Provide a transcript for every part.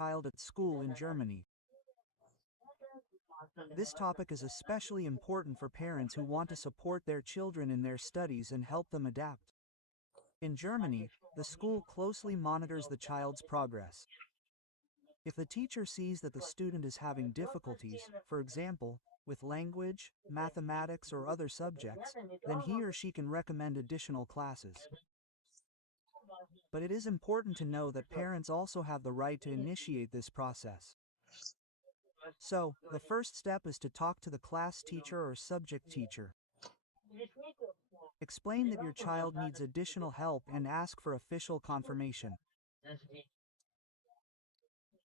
child at school in Germany. This topic is especially important for parents who want to support their children in their studies and help them adapt. In Germany, the school closely monitors the child's progress. If the teacher sees that the student is having difficulties, for example, with language, mathematics, or other subjects, then he or she can recommend additional classes. But it is important to know that parents also have the right to initiate this process. So, the first step is to talk to the class teacher or subject teacher. Explain that your child needs additional help and ask for official confirmation.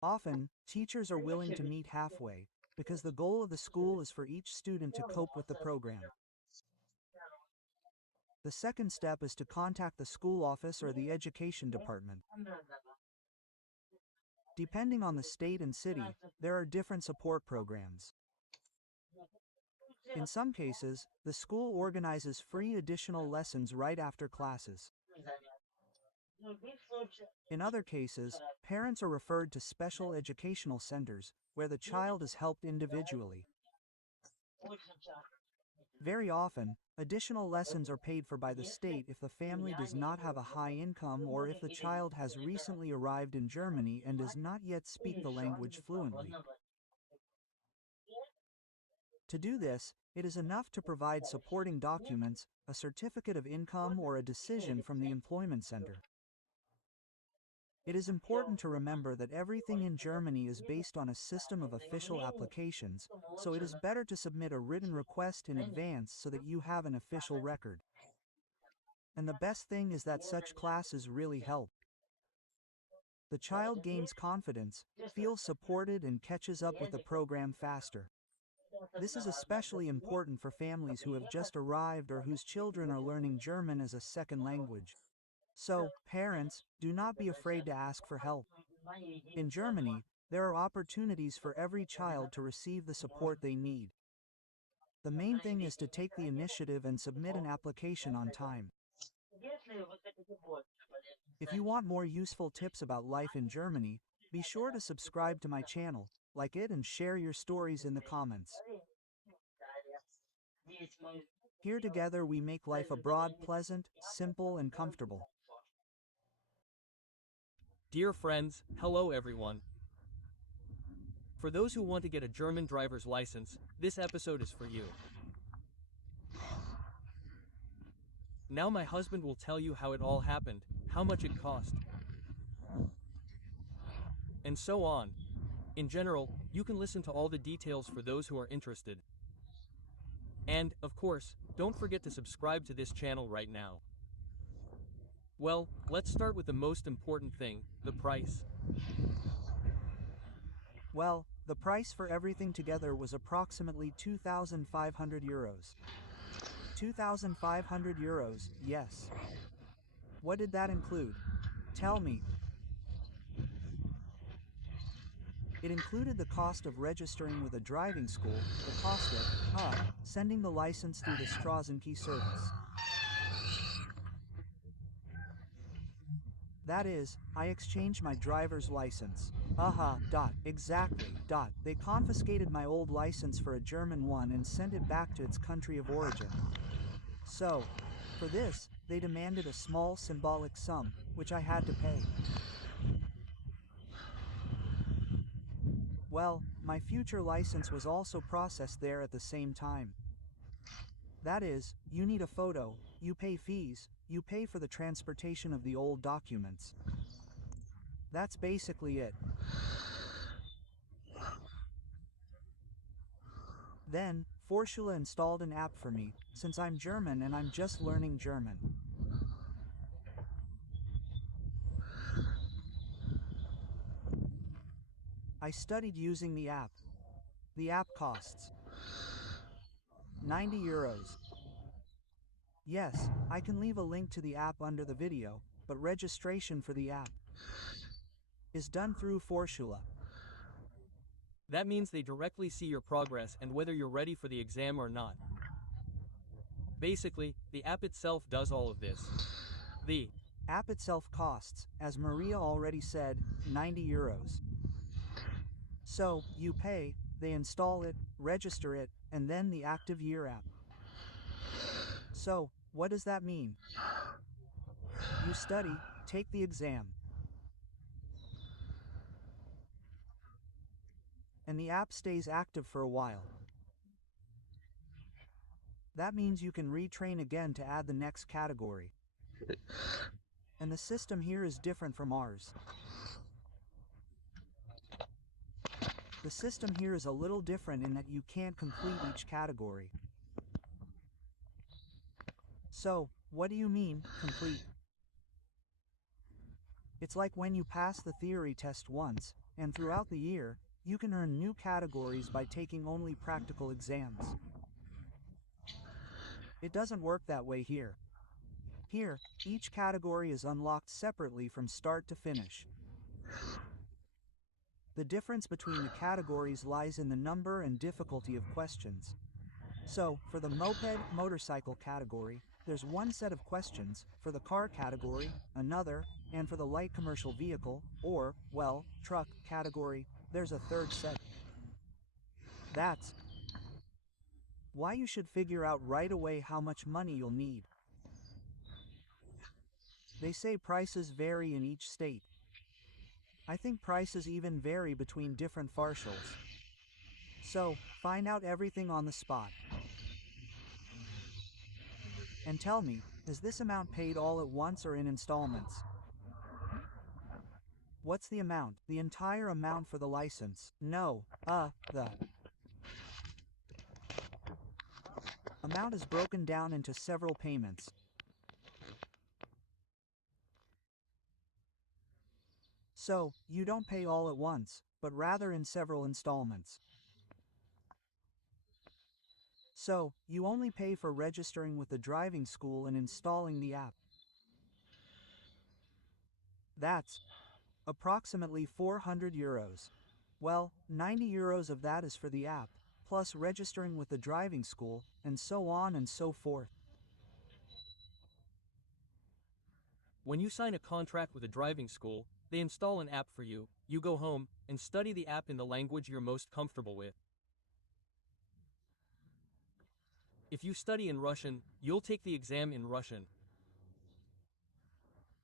Often, teachers are willing to meet halfway, because the goal of the school is for each student to cope with the program. The second step is to contact the school office or the education department. Depending on the state and city, there are different support programs. In some cases, the school organizes free additional lessons right after classes. In other cases, parents are referred to special educational centers, where the child is helped individually. Very often, additional lessons are paid for by the state if the family does not have a high income or if the child has recently arrived in Germany and does not yet speak the language fluently. To do this, it is enough to provide supporting documents, a certificate of income, or a decision from the employment center. It is important to remember that everything in Germany is based on a system of official applications, so it is better to submit a written request in advance so that you have an official record. And the best thing is that such classes really help. The child gains confidence, feels supported, and catches up with the program faster. This is especially important for families who have just arrived or whose children are learning German as a second language. So, parents, do not be afraid to ask for help. In Germany, there are opportunities for every child to receive the support they need. The main thing is to take the initiative and submit an application on time. If you want more useful tips about life in Germany, be sure to subscribe to my channel, like it, and share your stories in the comments. Here together we make life abroad pleasant, simple, and comfortable. Dear friends, hello everyone. For those who want to get a German driver's license, this episode is for you. Now my husband will tell you how it all happened, how much it cost, and so on. In general, you can listen to all the details for those who are interested. And, of course, don't forget to subscribe to this channel right now. Well, let's start with the most important thing, the price. Well, the price for everything together was approximately 2,500 euros. 2,500 euros, yes. What did that include? Tell me. It included the cost of registering with a driving school, the cost of sending the license through the Straßenkey service. That is, I exchanged my driver's license. Exactly. They confiscated my old license for a German one and sent it back to its country of origin. So, for this, they demanded a small symbolic sum, which I had to pay. Well, my future license was also processed there at the same time. That is, you need a photo, you pay fees, you pay for the transportation of the old documents. That's basically it. Then, Vorschule installed an app for me, since I'm German and I'm just learning German. I studied using the app. The app costs 90 euros. Yes, I can leave a link to the app under the video, but registration for the app is done through Vorschule. That means they directly see your progress and whether you're ready for the exam or not. Basically, the app itself does all of this. The app itself costs, as Maria already said, 90 euros. So, you pay, they install it, register it, and then the active year app. So, what does that mean? You study, take the exam, and the app stays active for a while. That means you can retrain again to add the next category. And the system here is different from ours. The system here is a little different in that you can't complete each category. So, what do you mean, complete? It's like when you pass the theory test once, and throughout the year, you can earn new categories by taking only practical exams. It doesn't work that way here. Here, each category is unlocked separately from start to finish. The difference between the categories lies in the number and difficulty of questions. So, for the moped, motorcycle category, there's one set of questions, for the car category, another, and for the light commercial vehicle, or, well, truck category, there's a third set. That's why you should figure out right away how much money you'll need. They say prices vary in each state. I think prices even vary between different farcials. So, find out everything on the spot. And tell me, is this amount paid all at once or in installments? What's the amount? The entire amount for the license? No, the amount is broken down into several payments. So, you don't pay all at once, but rather in several installments. So, you only pay for registering with the driving school and installing the app. That's approximately 400 euros. Well, 90 euros of that is for the app, plus registering with the driving school, and so on and so forth. When you sign a contract with a driving school, they install an app for you, you go home, and study the app in the language you're most comfortable with. If you study in Russian, you'll take the exam in Russian.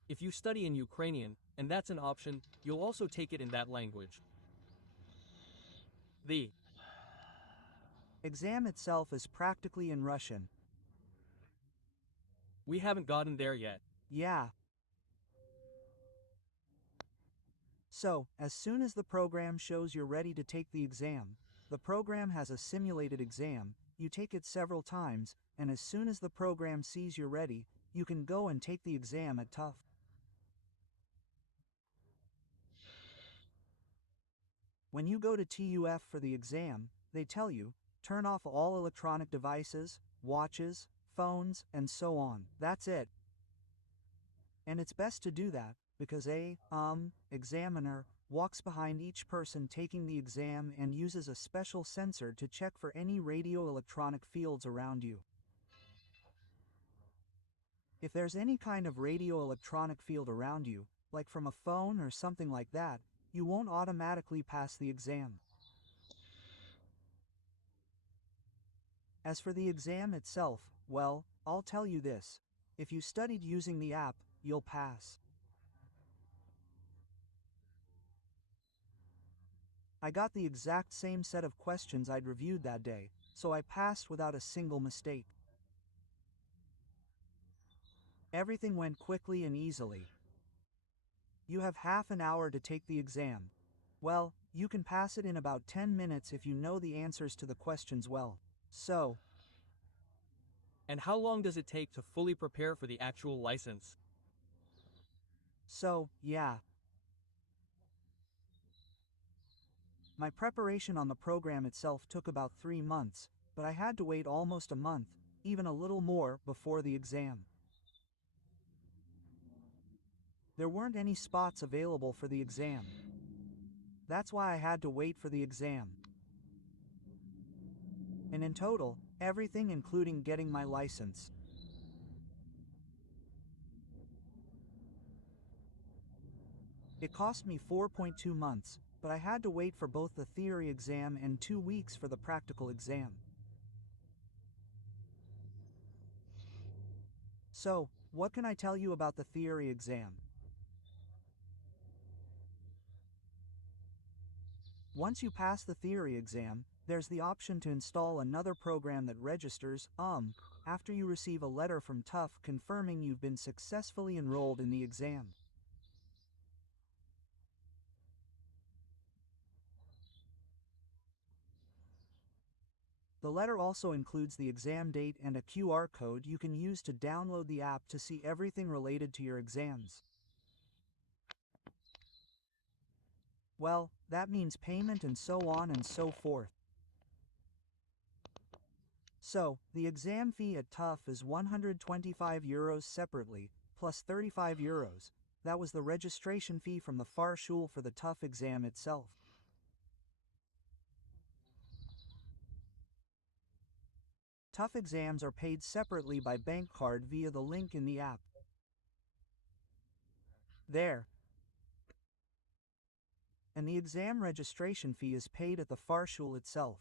If you study in Ukrainian, and that's an option, you'll also take it in that language. The exam itself is practically in Russian. We haven't gotten there yet. Yeah. So, as soon as the program shows you're ready to take the exam, the program has a simulated exam, you take it several times, and as soon as the program sees you're ready, you can go and take the exam at TUF. When you go to TUF for the exam, they tell you, turn off all electronic devices, watches, phones, and so on. That's it. And it's best to do that, because examiner walks behind each person taking the exam and uses a special sensor to check for any radio electronic fields around you. If there's any kind of radio electronic field around you, like from a phone or something like that, you won't automatically pass the exam. As for the exam itself, well, I'll tell you this. If you studied using the app, you'll pass. I got the exact same set of questions I'd reviewed that day, so I passed without a single mistake. Everything went quickly and easily. You have half an hour to take the exam. Well, you can pass it in about 10 minutes if you know the answers to the questions well. So, and how long does it take to fully prepare for the actual license? Yeah. My preparation on the program itself took about 3 months, but I had to wait almost a month, even a little more, before the exam. There weren't any spots available for the exam. That's why I had to wait for the exam. And in total, everything including getting my license. It cost me 4.2 months, but I had to wait for both the theory exam and 2 weeks for the practical exam. So, what can I tell you about the theory exam? Once you pass the theory exam, there's the option to install another program that registers, after you receive a letter from TUF confirming you've been successfully enrolled in the exam. The letter also includes the exam date and a QR code you can use to download the app to see everything related to your exams. Well, that means payment and so on and so forth. So, the exam fee at TUF is €125 separately, plus €35. That was the registration fee from the Fahrschule for the TUF exam itself. TUF exams are paid separately by bank card via the link in the app. There. And the exam registration fee is paid at the Fahrschule itself.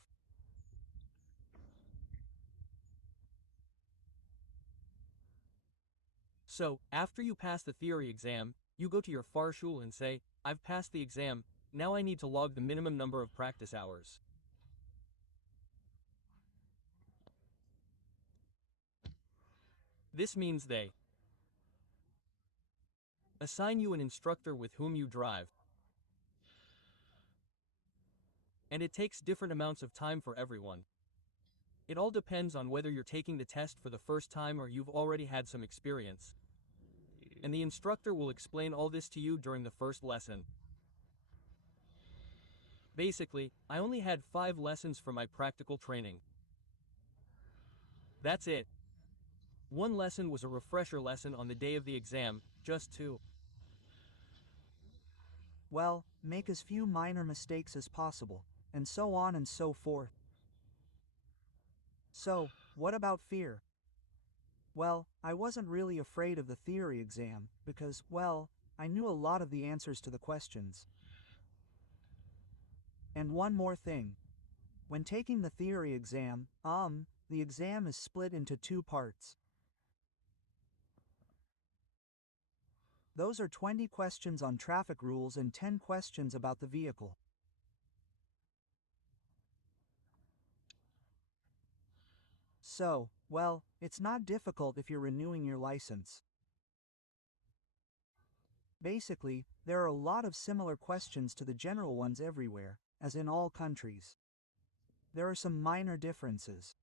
So, after you pass the theory exam, you go to your Fahrschule and say, I've passed the exam, now I need to log the minimum number of practice hours. This means they assign you an instructor with whom you drive. And it takes different amounts of time for everyone. It all depends on whether you're taking the test for the first time or you've already had some experience. And the instructor will explain all this to you during the first lesson. Basically, I only had 5 lessons for my practical training. That's it. One lesson was a refresher lesson on the day of the exam, just 2. Well, make as few minor mistakes as possible, and so on and so forth. So, what about fear? Well, I wasn't really afraid of the theory exam, because, well, I knew a lot of the answers to the questions. And one more thing. When taking the theory exam, the exam is split into 2 parts. Those are 20 questions on traffic rules and 10 questions about the vehicle. So, well, it's not difficult if you're renewing your license. Basically, there are a lot of similar questions to the general ones everywhere, as in all countries. There are some minor differences.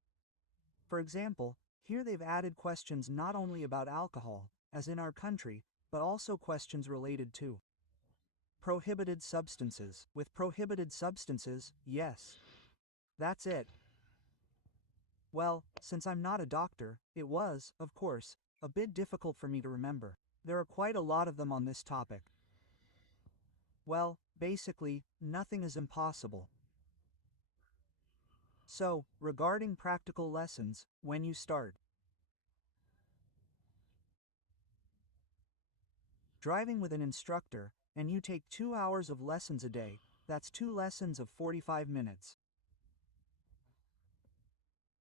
For example, here they've added questions not only about alcohol, as in our country, but also questions related to prohibited substances. With prohibited substances, yes. That's it. Well, since I'm not a doctor, it was, of course, a bit difficult for me to remember. There are quite a lot of them on this topic. Well, basically, nothing is impossible. So, regarding practical lessons, when you start driving with an instructor, and you take 2 hours of lessons a day, that's 2 lessons of 45 minutes.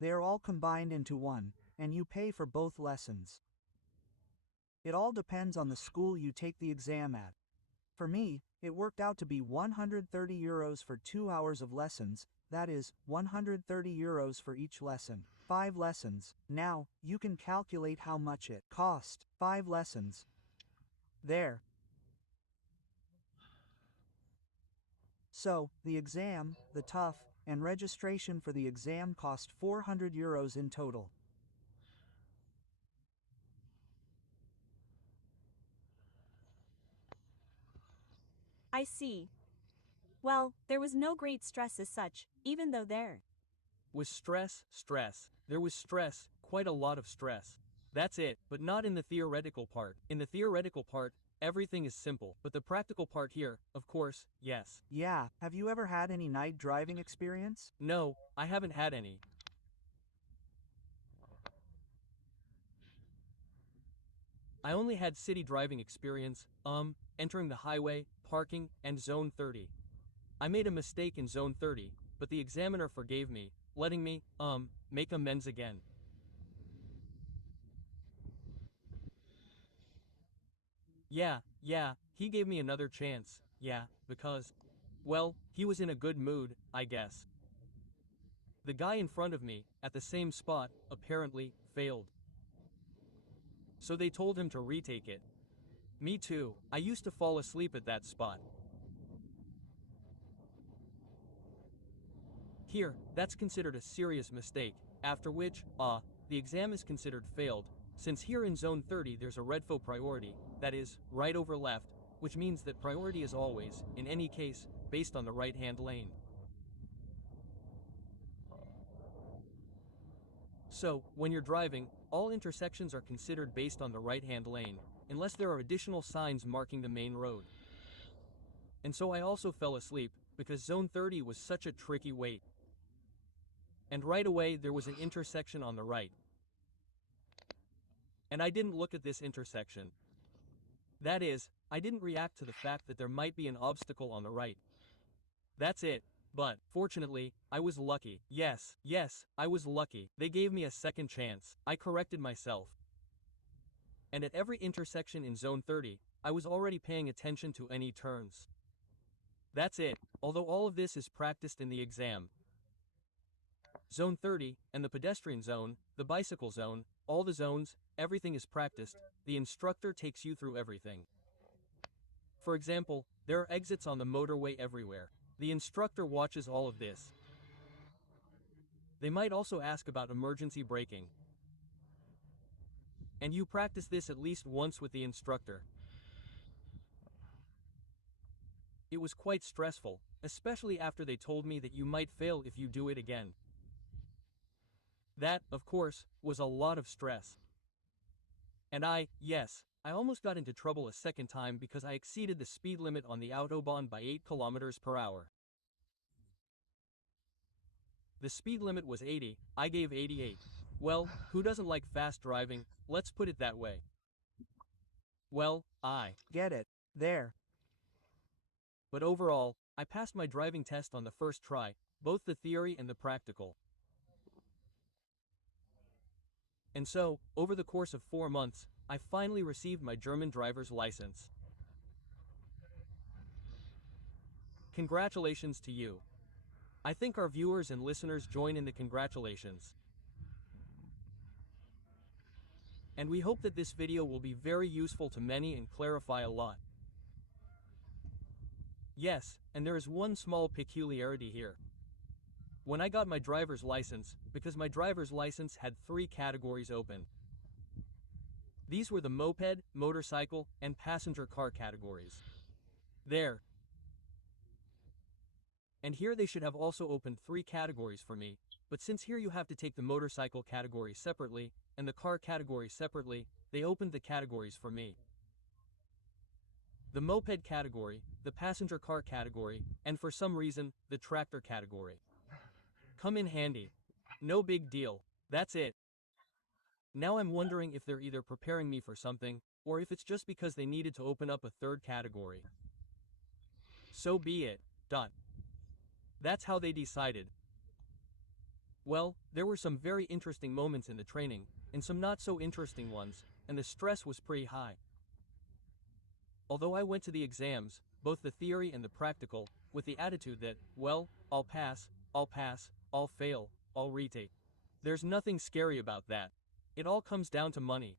They are all combined into one, and you pay for both lessons. It all depends on the school you take the exam at. For me, it worked out to be €130 for 2 hours of lessons, that is, €130 for each lesson. 5 lessons. Now, you can calculate how much it cost. 5 lessons. There. So, the exam, the TUF, and registration for the exam cost €400 in total. I see. Well, there was no great stress as such, even though there Was stress. There was stress, quite a lot of stress. That's it, but not in the theoretical part. In the theoretical part, everything is simple, but the practical part here, of course, yes. Yeah, have you ever had any night driving experience? No, I haven't had any. I only had city driving experience, entering the highway, parking, and zone 30. I made a mistake in Zone 30, but the examiner forgave me, letting me, make amends again. Yeah, he gave me another chance, because, well, he was in a good mood, I guess. The guy in front of me, at the same spot, apparently, failed. So they told him to retake it. Me too, I used to fall asleep at that spot. Here, that's considered a serious mistake, after which, the exam is considered failed, since here in Zone 30 there's a redfo priority, that is, right over left, which means that priority is always, in any case, based on the right-hand lane. So, when you're driving, all intersections are considered based on the right-hand lane, unless there are additional signs marking the main road. And so I also fell asleep, because Zone 30 was such a tricky wait. And right away there was an intersection on the right. And I didn't look at this intersection. That is, I didn't react to the fact that there might be an obstacle on the right. That's it. But, fortunately, I was lucky. Yes, I was lucky. They gave me a second chance. I corrected myself. And at every intersection in Zone 30, I was already paying attention to any turns. That's it, although all of this is practiced in the exam. Zone 30, and the pedestrian zone, the bicycle zone, all the zones, everything is practiced, the instructor takes you through everything. For example, there are exits on the motorway everywhere. The instructor watches all of this. They might also ask about emergency braking. And you practice this at least once with the instructor. It was quite stressful, especially after they told me that you might fail if you do it again. That, of course, was a lot of stress. And I almost got into trouble a second time because I exceeded the speed limit on the Autobahn by 8 kilometers per hour. The speed limit was 80, I gave 88. Well, who doesn't like fast driving, let's put it that way. Well, I Get it. There. But overall, I passed my driving test on the first try, both the theory and the practical. And so, over the course of 4 months, I finally received my German driver's license. Congratulations to you. I think our viewers and listeners join in the congratulations. And we hope that this video will be very useful to many and clarify a lot. Yes, and there is one small peculiarity here. When I got my driver's license, because my driver's license had 3 categories open. These were the moped, motorcycle, and passenger car categories. There. And here they should have also opened 3 categories for me, but since here you have to take the motorcycle category separately, and the car category separately, they opened the categories for me. The moped category, the passenger car category, and for some reason, the tractor category. Come in handy. No big deal. That's it. Now I'm wondering if they're either preparing me for something, or if it's just because they needed to open up a 3rd category. So be it. That's how they decided. Well, there were some very interesting moments in the training, and some not so interesting ones, and the stress was pretty high. Although I went to the exams, both the theory and the practical, with the attitude that, well, I'll pass, I'll fail, I'll retake. There's nothing scary about that. It all comes down to money.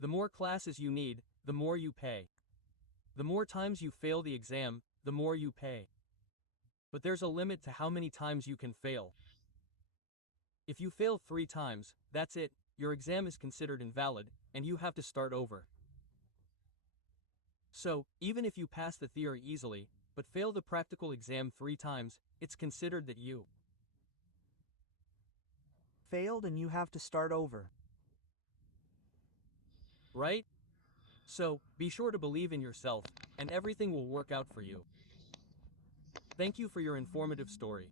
The more classes you need, the more you pay. The more times you fail the exam, the more you pay. But there's a limit to how many times you can fail. If you fail 3 times, that's it, your exam is considered invalid, and you have to start over. So, even if you pass the theory easily, but fail the practical exam 3 times, it's considered that you Failed and you have to start over. right? So, be sure to believe in yourself, and everything will work out for you. Thank you for your informative story.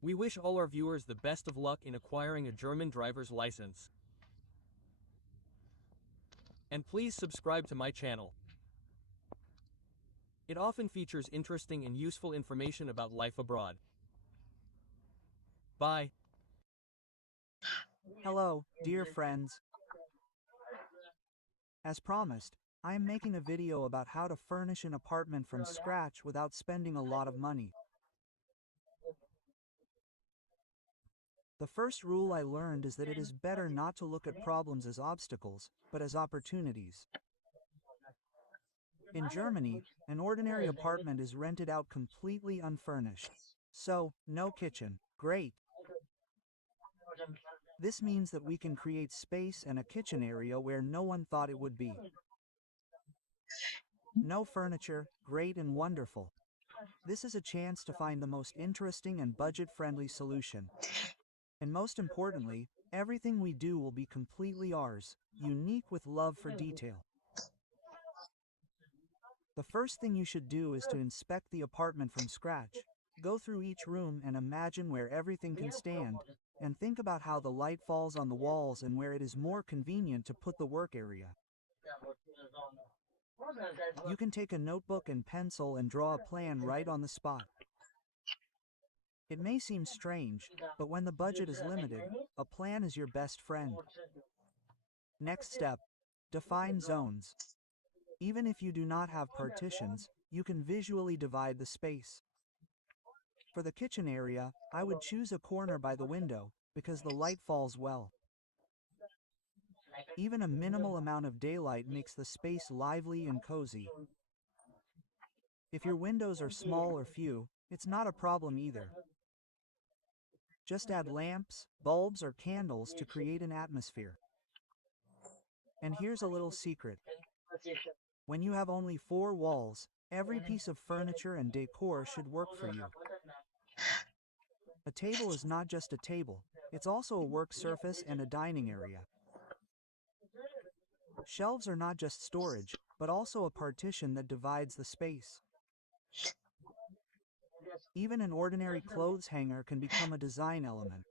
We wish all our viewers the best of luck in acquiring a German driver's license. And please subscribe to my channel. It often features interesting and useful information about life abroad. Bye. Hello, dear friends. As promised, I am making a video about how to furnish an apartment from scratch without spending a lot of money. The first rule I learned is that it is better not to look at problems as obstacles, but as opportunities. In Germany, an ordinary apartment is rented out completely unfurnished. So, no kitchen. Great. This means that we can create space and a kitchen area where no one thought it would be. No furniture, great and wonderful. This is a chance to find the most interesting and budget-friendly solution. And most importantly, everything we do will be completely ours, unique with love for detail. The first thing you should do is to inspect the apartment from scratch. Go through each room and imagine where everything can stand, and think about how the light falls on the walls and where it is more convenient to put the work area. You can take a notebook and pencil and draw a plan right on the spot. It may seem strange, but when the budget is limited, a plan is your best friend. Next step, define zones. Even if you do not have partitions, you can visually divide the space. For the kitchen area, I would choose a corner by the window, because the light falls well. Even a minimal amount of daylight makes the space lively and cozy. If your windows are small or few, it's not a problem either. Just add lamps, bulbs, or candles to create an atmosphere. And here's a little secret. When you have only 4 walls, every piece of furniture and decor should work for you. A table is not just a table, it's also a work surface and a dining area. Shelves are not just storage, but also a partition that divides the space. Even an ordinary clothes hanger can become a design element.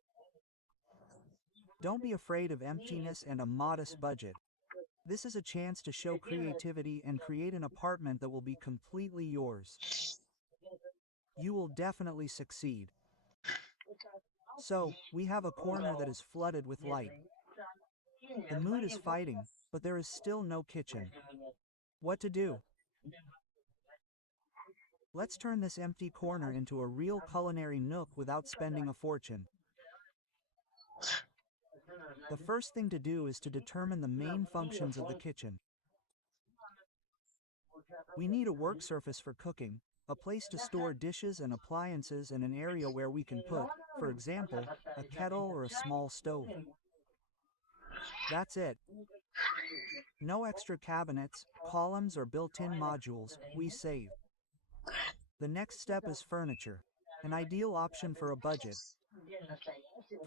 Don't be afraid of emptiness and a modest budget. This is a chance to show creativity and create an apartment that will be completely yours. You will definitely succeed. So, we have a corner that is flooded with light. The mood is fighting, but there is still no kitchen. What to do? Let's turn this empty corner into a real culinary nook without spending a fortune. The first thing to do is to determine the main functions of the kitchen. We need a work surface for cooking, a place to store dishes and appliances, and an area where we can put, for example, a kettle or a small stove. That's it. No extra cabinets, columns, or built-in modules, we save. The next step is furniture, an ideal option for a budget.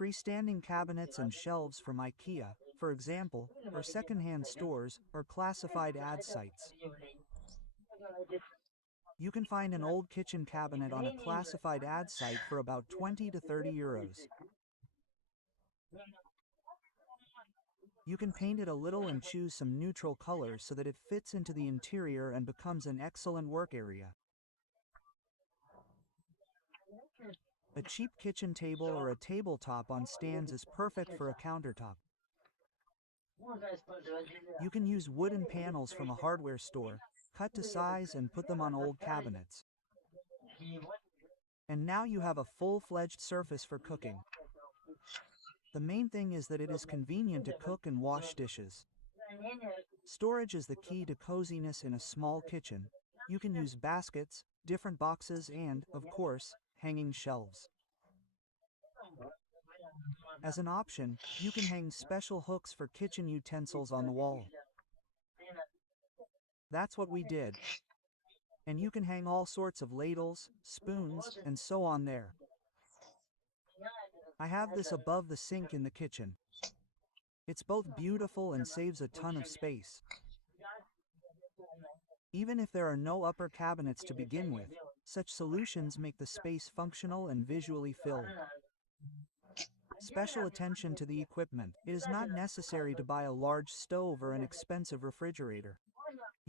Freestanding cabinets and shelves from IKEA, for example, or second-hand stores, or classified ad sites. You can find an old kitchen cabinet on a classified ad site for about 20 to 30 euros. You can paint it a little and choose some neutral colors so that it fits into the interior and becomes an excellent work area. A cheap kitchen table or a tabletop on stands is perfect for a countertop. You can use wooden panels from a hardware store, cut to size and put them on old cabinets. And now you have a full-fledged surface for cooking. The main thing is that it is convenient to cook and wash dishes. Storage is the key to coziness in a small kitchen. You can use baskets, different boxes, and, of course, hanging shelves. As an option, you can hang special hooks for kitchen utensils on the wall. That's what we did. And you can hang all sorts of ladles, spoons, and so on there. I have this above the sink in the kitchen. It's both beautiful and saves a ton of space. Even if there are no upper cabinets to begin with, such solutions make the space functional and visually filled. Special attention to the equipment. It is not necessary to buy a large stove or an expensive refrigerator.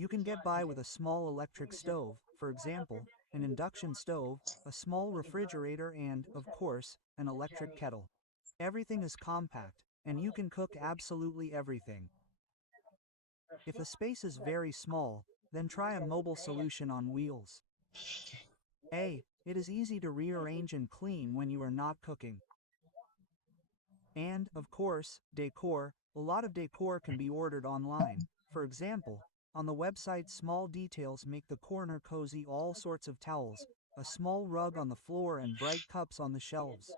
You can get by with a small electric stove, for example, an induction stove, a small refrigerator and, of course, an electric kettle. Everything is compact, and you can cook absolutely everything. If the space is very small, then try a mobile solution on wheels. A. It is easy to rearrange and clean when you are not cooking. And, of course, decor. A lot of decor can be ordered online. For example, on the website small details make the corner cozy, all sorts of towels, a small rug on the floor and bright cups on the shelves.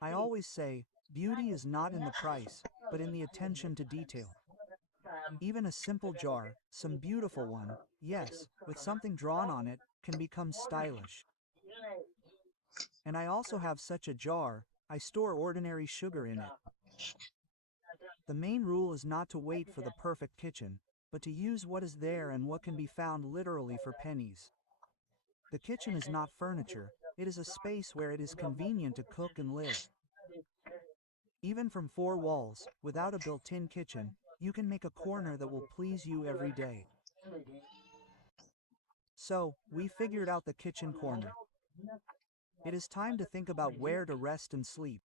I always say, beauty is not in the price, but in the attention to detail. Even a simple jar, some beautiful one, yes, with something drawn on it, can become stylish. And I also have such a jar. I store ordinary sugar in it. The main rule is not to wait for the perfect kitchen, but to use what is there and what can be found literally for pennies. The kitchen is not furniture, it is a space where it is convenient to cook and live. Even from four walls, without a built-in kitchen, you can make a corner that will please you every day. So, we figured out the kitchen corner. It is time to think about where to rest and sleep.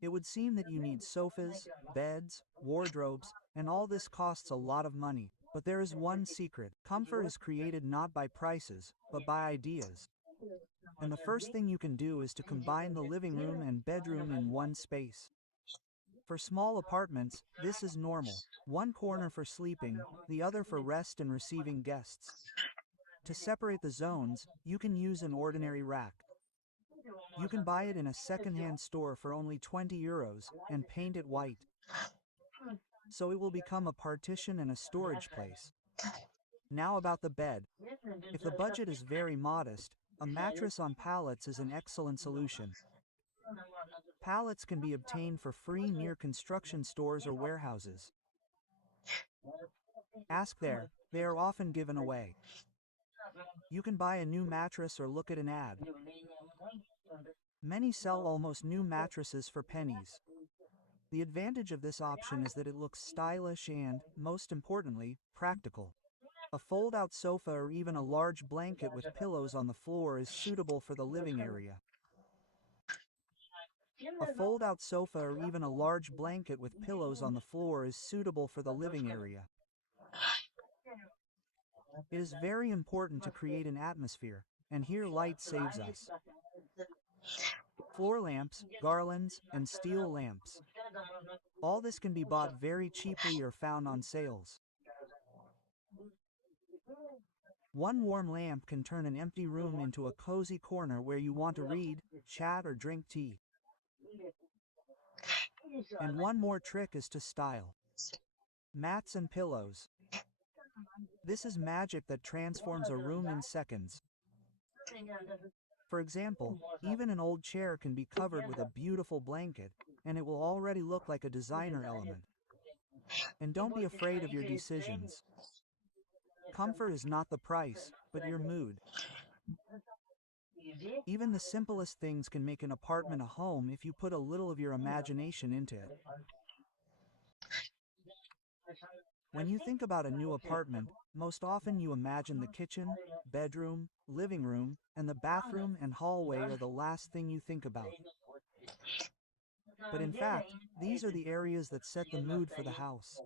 It would seem that you need sofas, beds, wardrobes, and all this costs a lot of money. But there is one secret. Comfort is created not by prices, but by ideas. And the first thing you can do is to combine the living room and bedroom in one space. For small apartments, this is normal. One corner for sleeping, the other for rest and receiving guests. To separate the zones, you can use an ordinary rack. You can buy it in a second-hand store for only €20 and paint it white. So it will become a partition and a storage place. Now about the bed. If the budget is very modest, a mattress on pallets is an excellent solution. Pallets can be obtained for free near construction stores or warehouses. Ask there, they are often given away. You can buy a new mattress or look at an ad. Many sell almost new mattresses for pennies. The advantage of this option is that it looks stylish and, most importantly, practical. A fold-out sofa or even a large blanket with pillows on the floor is suitable for the living area. A fold-out sofa or even a large blanket with pillows on the floor is suitable for the living area. It is very important to create an atmosphere, and here light saves us. Floor lamps, garlands, and steel lamps. All this can be bought very cheaply or found on sales. One warm lamp can turn an empty room into a cozy corner where you want to read, chat, or drink tea. And one more trick is to style. Mats and pillows. This is magic that transforms a room in seconds. For example, even an old chair can be covered with a beautiful blanket, and it will already look like a designer element. And don't be afraid of your decisions. Comfort is not the price, but your mood. Even the simplest things can make an apartment a home if you put a little of your imagination into it. When you think about a new apartment, most often you imagine the kitchen, bedroom, living room, and the bathroom and hallway are the last thing you think about. But in fact, these are the areas that set the mood for the house.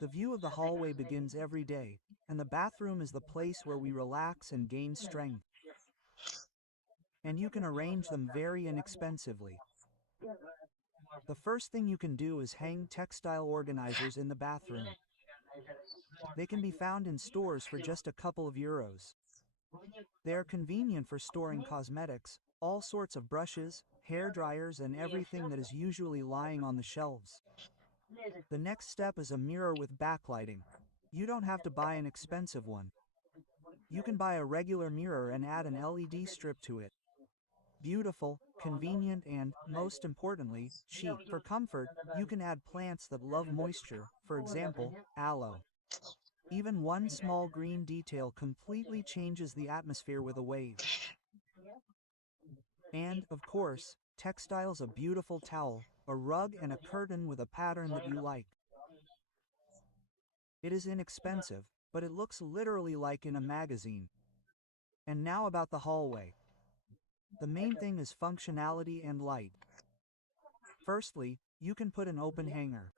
The view of the hallway begins every day, and the bathroom is the place where we relax and gain strength. And you can arrange them very inexpensively. The first thing you can do is hang textile organizers in the bathroom. They can be found in stores for just a couple of euros. They are convenient for storing cosmetics, all sorts of brushes, hair dryers, and everything that is usually lying on the shelves. The next step is a mirror with backlighting. You don't have to buy an expensive one. You can buy a regular mirror and add an LED strip to it. Beautiful, convenient, and, most importantly, cheap. For comfort, you can add plants that love moisture, for example, aloe. Even one small green detail completely changes the atmosphere with a wave. And, of course, textiles, a beautiful towel, a rug, and a curtain with a pattern that you like. It is inexpensive, but it looks literally like in a magazine. And now about the hallway. The main thing is functionality and light. Firstly, you can put an open hanger.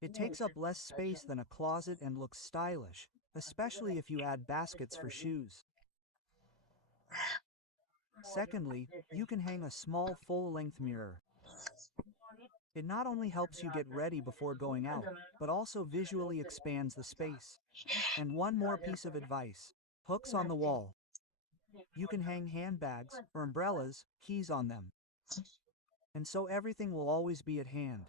It takes up less space than a closet and looks stylish, especially if you add baskets for shoes. Secondly, you can hang a small full-length mirror. It not only helps you get ready before going out, but also visually expands the space. And one more piece of advice: hooks on the wall. You can hang handbags or umbrellas, keys on them. And so everything will always be at hand.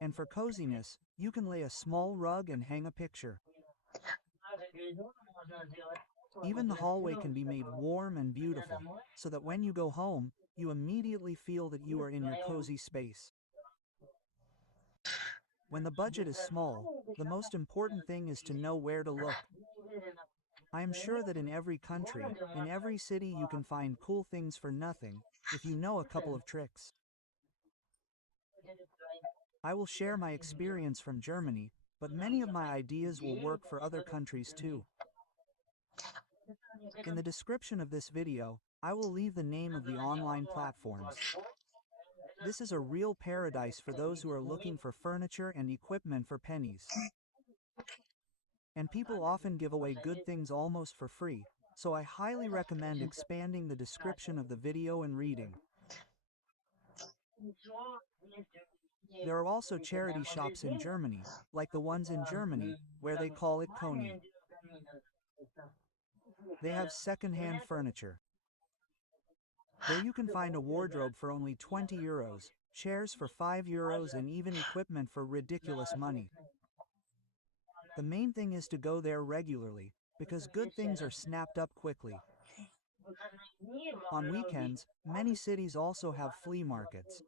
And for coziness, you can lay a small rug and hang a picture. Even the hallway can be made warm and beautiful, so that when you go home, you immediately feel that you are in your cozy space. When the budget is small, the most important thing is to know where to look. I am sure that in every country, in every city, you can find cool things for nothing, if you know a couple of tricks. I will share my experience from Germany, but many of my ideas will work for other countries too. In the description of this video, I will leave the name of the online platforms. This is a real paradise for those who are looking for furniture and equipment for pennies. And people often give away good things almost for free, so I highly recommend expanding the description of the video and reading. There are also charity shops in Germany, like the ones in Germany, where they call it Koni. They have second-hand furniture. There you can find a wardrobe for only 20 euros, chairs for 5 euros, and even equipment for ridiculous money. The main thing is to go there regularly, because good things are snapped up quickly. On weekends, many cities also have flea markets.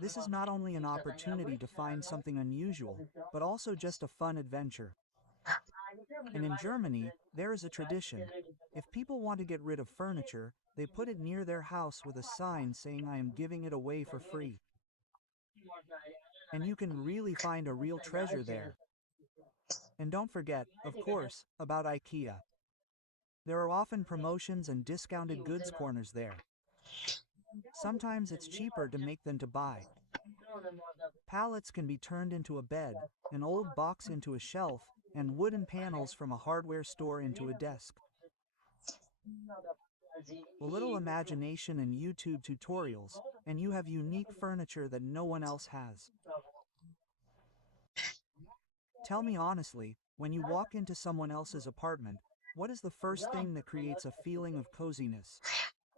This is not only an opportunity to find something unusual, but also just a fun adventure. And in Germany, there is a tradition. If people want to get rid of furniture, they put it near their house with a sign saying, "I am giving it away for free." And you can really find a real treasure there. And don't forget, of course, about IKEA. There are often promotions and discounted goods corners there. Sometimes it's cheaper to make than to buy. Pallets can be turned into a bed, an old box into a shelf, and wooden panels from a hardware store into a desk. A little imagination and YouTube tutorials, and you have unique furniture that no one else has. Tell me honestly, when you walk into someone else's apartment, what is the first thing that creates a feeling of coziness?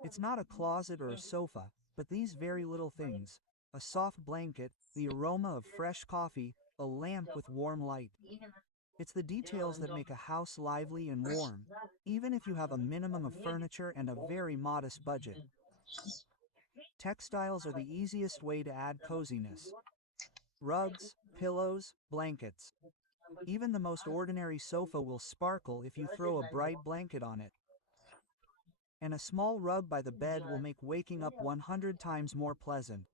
It's not a closet or a sofa, but these very little things: a soft blanket, the aroma of fresh coffee, a lamp with warm light. It's the details that make a house lively and warm, even if you have a minimum of furniture and a very modest budget. Textiles are the easiest way to add coziness. Rugs, pillows, blankets. Even the most ordinary sofa will sparkle if you throw a bright blanket on it. And a small rug by the bed will make waking up 100 times more pleasant.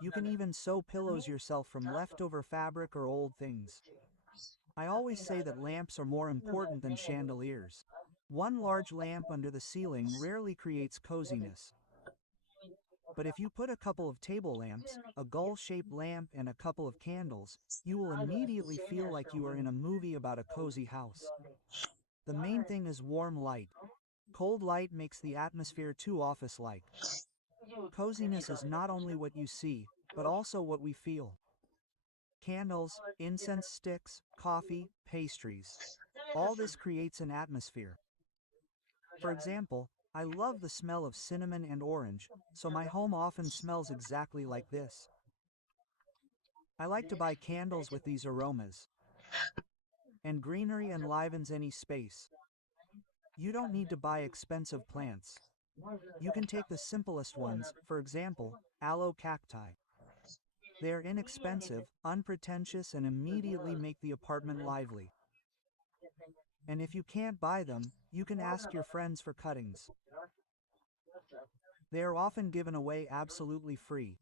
You can even sew pillows yourself from leftover fabric or old things. I always say that lamps are more important than chandeliers. One large lamp under the ceiling rarely creates coziness. But if you put a couple of table lamps, a gull-shaped lamp, and a couple of candles, you will immediately feel like you are in a movie about a cozy house. The main thing is warm light. Cold light makes the atmosphere too office-like. Coziness is not only what you see, but also what we feel. Candles, incense sticks, coffee, pastries. All this creates an atmosphere. For example, I love the smell of cinnamon and orange, so my home often smells exactly like this. I like to buy candles with these aromas. And greenery enlivens any space. You don't need to buy expensive plants. You can take the simplest ones, for example, aloe cacti. They are inexpensive, unpretentious, and immediately make the apartment lively. And if you can't buy them, you can ask your friends for cuttings. They are often given away absolutely free.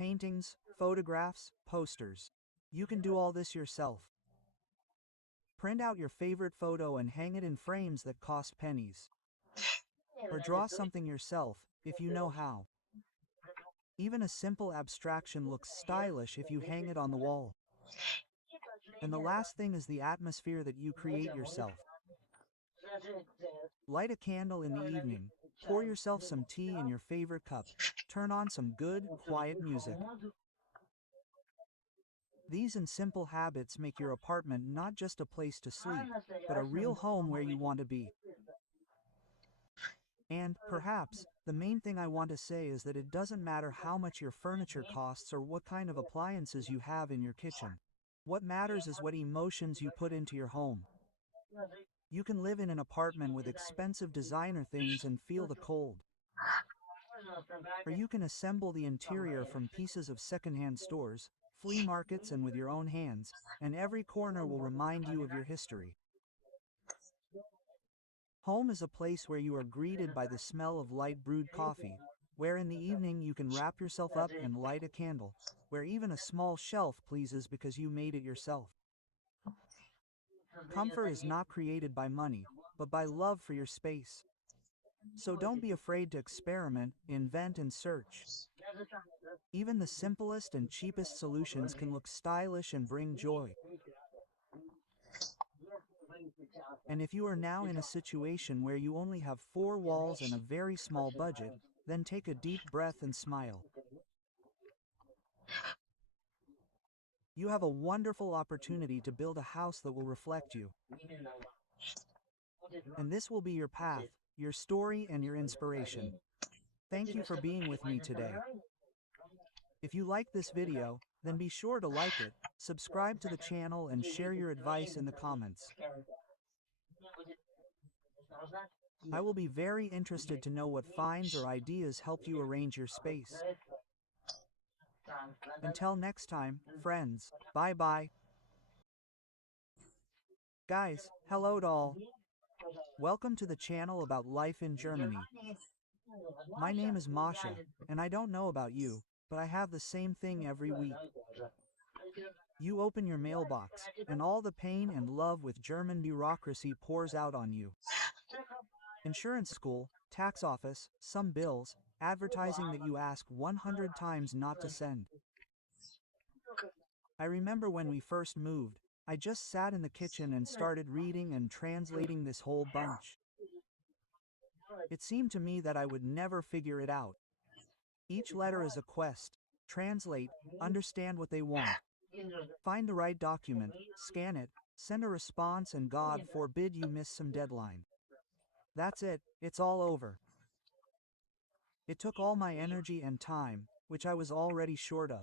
paintings, photographs, posters. You can do all this yourself. Print out your favorite photo and hang it in frames that cost pennies. Or draw something yourself, if you know how. Even a simple abstraction looks stylish if you hang it on the wall. And the last thing is the atmosphere that you create yourself. Light a candle in the evening, pour yourself some tea in your favorite cup, turn on some good, quiet music. These and simple habits make your apartment not just a place to sleep, but a real home where you want to be. And, perhaps, the main thing I want to say is that it doesn't matter how much your furniture costs or what kind of appliances you have in your kitchen. What matters is what emotions you put into your home. You can live in an apartment with expensive designer things and feel the cold. Or you can assemble the interior from pieces of secondhand stores, flea markets, and with your own hands, and every corner will remind you of your history. Home is a place where you are greeted by the smell of light brewed coffee, where in the evening you can wrap yourself up and light a candle, where even a small shelf pleases because you made it yourself. Comfort is not created by money, but by love for your space. So don't be afraid to experiment, invent, and search. Even the simplest and cheapest solutions can look stylish and bring joy. And if you are now in a situation where you only have 4 walls and a very small budget, then take a deep breath and smile. You have a wonderful opportunity to build a house that will reflect you. And this will be your path, your story, and your inspiration. Thank you for being with me today. If you like this video, then be sure to like it, subscribe to the channel, and share your advice in the comments. I will be very interested to know what finds or ideas helped you arrange your space. Until next time, friends, bye-bye. Guys, hello to all. Welcome to the channel about life in Germany. My name is Masha, and I don't know about you, but I have the same thing every week. You open your mailbox, and all the pain and love with German bureaucracy pours out on you. Insurance school, tax office, some bills, advertising that you ask 100 times not to send. I remember when we first moved, I just sat in the kitchen and started reading and translating this whole bunch. It seemed to me that I would never figure it out. Each letter is a quest. Translate, understand what they want. Find the right document, scan it, send a response, and God forbid you miss some deadline. That's it, it's all over. It took all my energy and time, which I was already short of.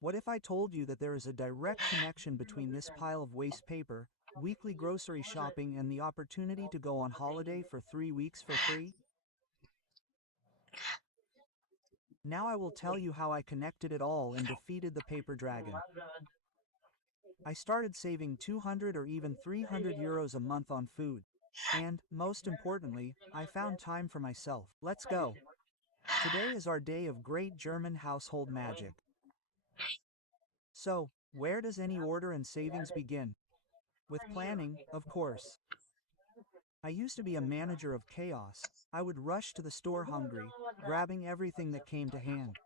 What if I told you that there is a direct connection between this pile of waste paper, weekly grocery shopping, and the opportunity to go on holiday for 3 weeks for free? Now I will tell you how I connected it all and defeated the paper dragon. I started saving 200 or even 300 euros a month on food. And, most importantly, I found time for myself. Let's go. Today is our day of great German household magic. So, where does any order and savings begin? With planning, of course. I used to be a manager of chaos. I would rush to the store hungry, grabbing everything that came to hand.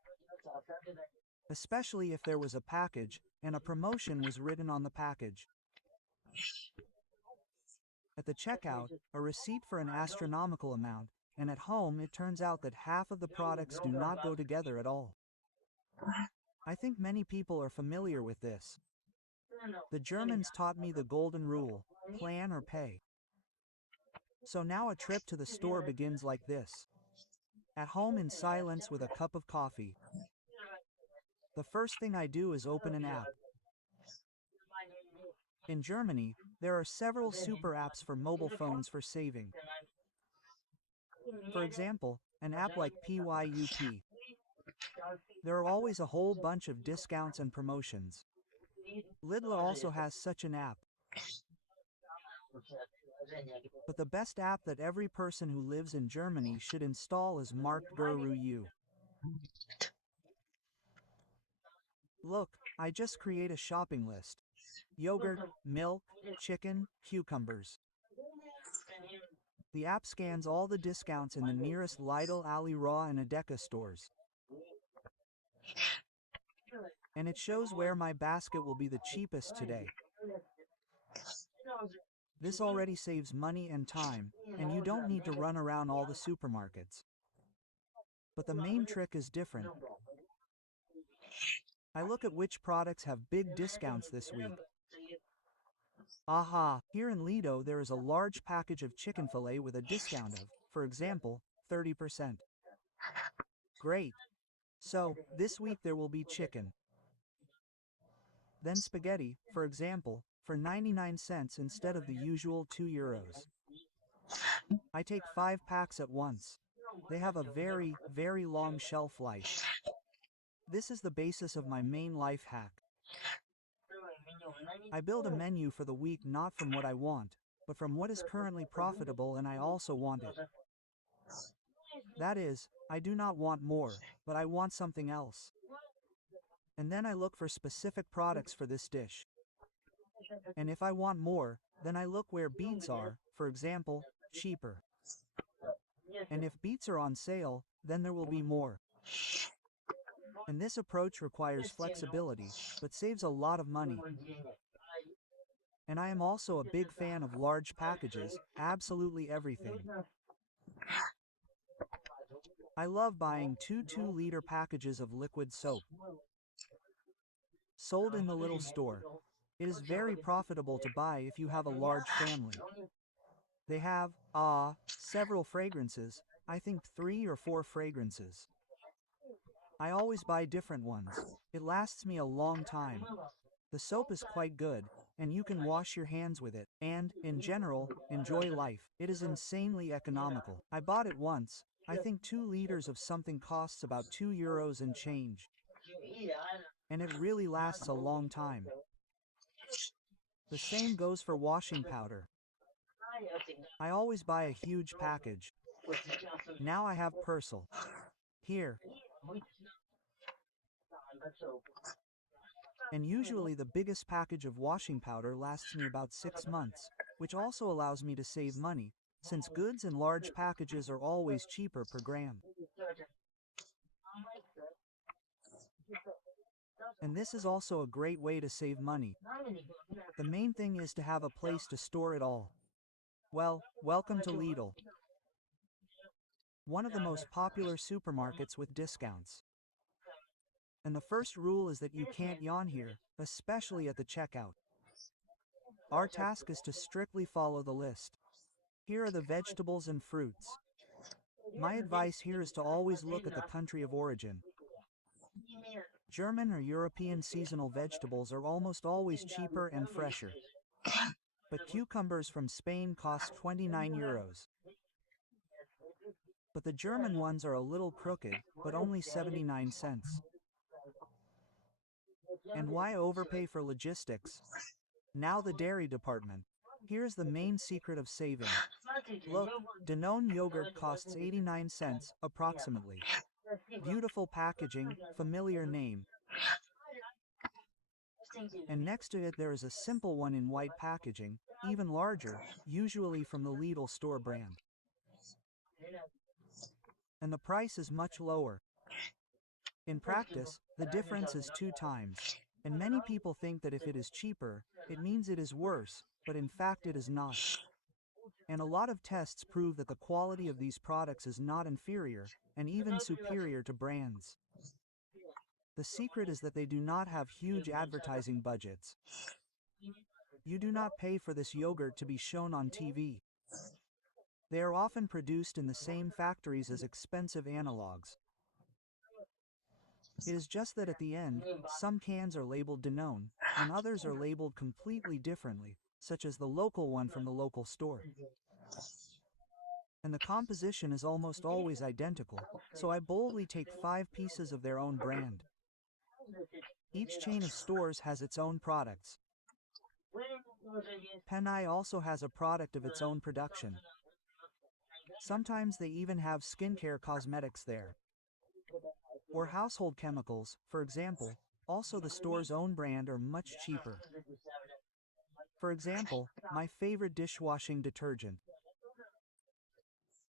Especially if there was a package, and a promotion was written on the package. At the checkout, a receipt for an astronomical amount, and at home it turns out that half of the products do not go together at all. I think many people are familiar with this. The Germans taught me the golden rule, plan or pay. So now a trip to the store begins like this. At home in silence with a cup of coffee. The first thing I do is open an app. In Germany, there are several super apps for mobile phones for saving. For example, an app like PYUP. There are always a whole bunch of discounts and promotions. Lidl also has such an app. But the best app that every person who lives in Germany should install is Mark Guru U. Look, I just create a shopping list. Yogurt, milk, chicken, cucumbers. The app scans all the discounts in the nearest Lidl, Aldi, Raw, and Edeka stores. And it shows where my basket will be the cheapest today. This already saves money and time, and you don't need to run around all the supermarkets. But the main trick is different. I look at which products have big discounts this week. Aha, here in Lido there is a large package of chicken fillet with a discount of, for example, 30%. Great. So, this week there will be chicken. Then spaghetti, for example, for 99 cents instead of the usual €2. I take 5 packs at once. They have a very, very long shelf life. This is the basis of my main life hack. I build a menu for the week not from what I want, but from what is currently profitable and I also want it. That is, I do not want more, but I want something else. And then I look for specific products for this dish. And if I want more, then I look where beets are, for example, cheaper. And if beets are on sale, then there will be more. And this approach requires flexibility, but saves a lot of money. And I am also a big fan of large packages, absolutely everything. I love buying 2 2-liter packages of liquid soap. Sold in the little store. It is very profitable to buy if you have a large family. They have, several fragrances, I think 3 or 4 fragrances. I always buy different ones. It lasts me a long time. The soap is quite good, and you can wash your hands with it, and, in general, enjoy life. It is insanely economical. I bought it once. I think 2 liters of something costs about €2 and change. And it really lasts a long time. The same goes for washing powder. I always buy a huge package. Now I have Persil. Here. And usually the biggest package of washing powder lasts me about 6 months, which also allows me to save money, since goods in large packages are always cheaper per gram. And this is also a great way to save money. The main thing is to have a place to store it all. Well, welcome to Lidl. One of the most popular supermarkets with discounts. And the first rule is that you can't yawn here, especially at the checkout. Our task is to strictly follow the list. Here are the vegetables and fruits. My advice here is to always look at the country of origin. German or European seasonal vegetables are almost always cheaper and fresher. But cucumbers from Spain cost €29. But the German ones are a little crooked, but only 79 cents. And why overpay for logistics? Now the dairy department. Here's the main secret of saving. Look, Danone yogurt costs 89 cents, approximately. Beautiful packaging, familiar name. And next to it there is a simple one in white packaging, even larger, usually from the Lidl store brand. And the price is much lower. In practice, the difference is 2 times. And many people think that if it is cheaper, it means it is worse, but in fact it is not. And a lot of tests prove that the quality of these products is not inferior, and even superior to brands. The secret is that they do not have huge advertising budgets. You do not pay for this yogurt to be shown on TV. They are often produced in the same factories as expensive analogs. It is just that at the end, some cans are labeled Danone, and others are labeled completely differently, such as the local one from the local store. And the composition is almost always identical, so I boldly take 5 pieces of their own brand. Each chain of stores has its own products. Penai also has a product of its own production. Sometimes they even have skincare cosmetics there. Or household chemicals, for example, also the store's own brand are much cheaper. For example, my favorite dishwashing detergent.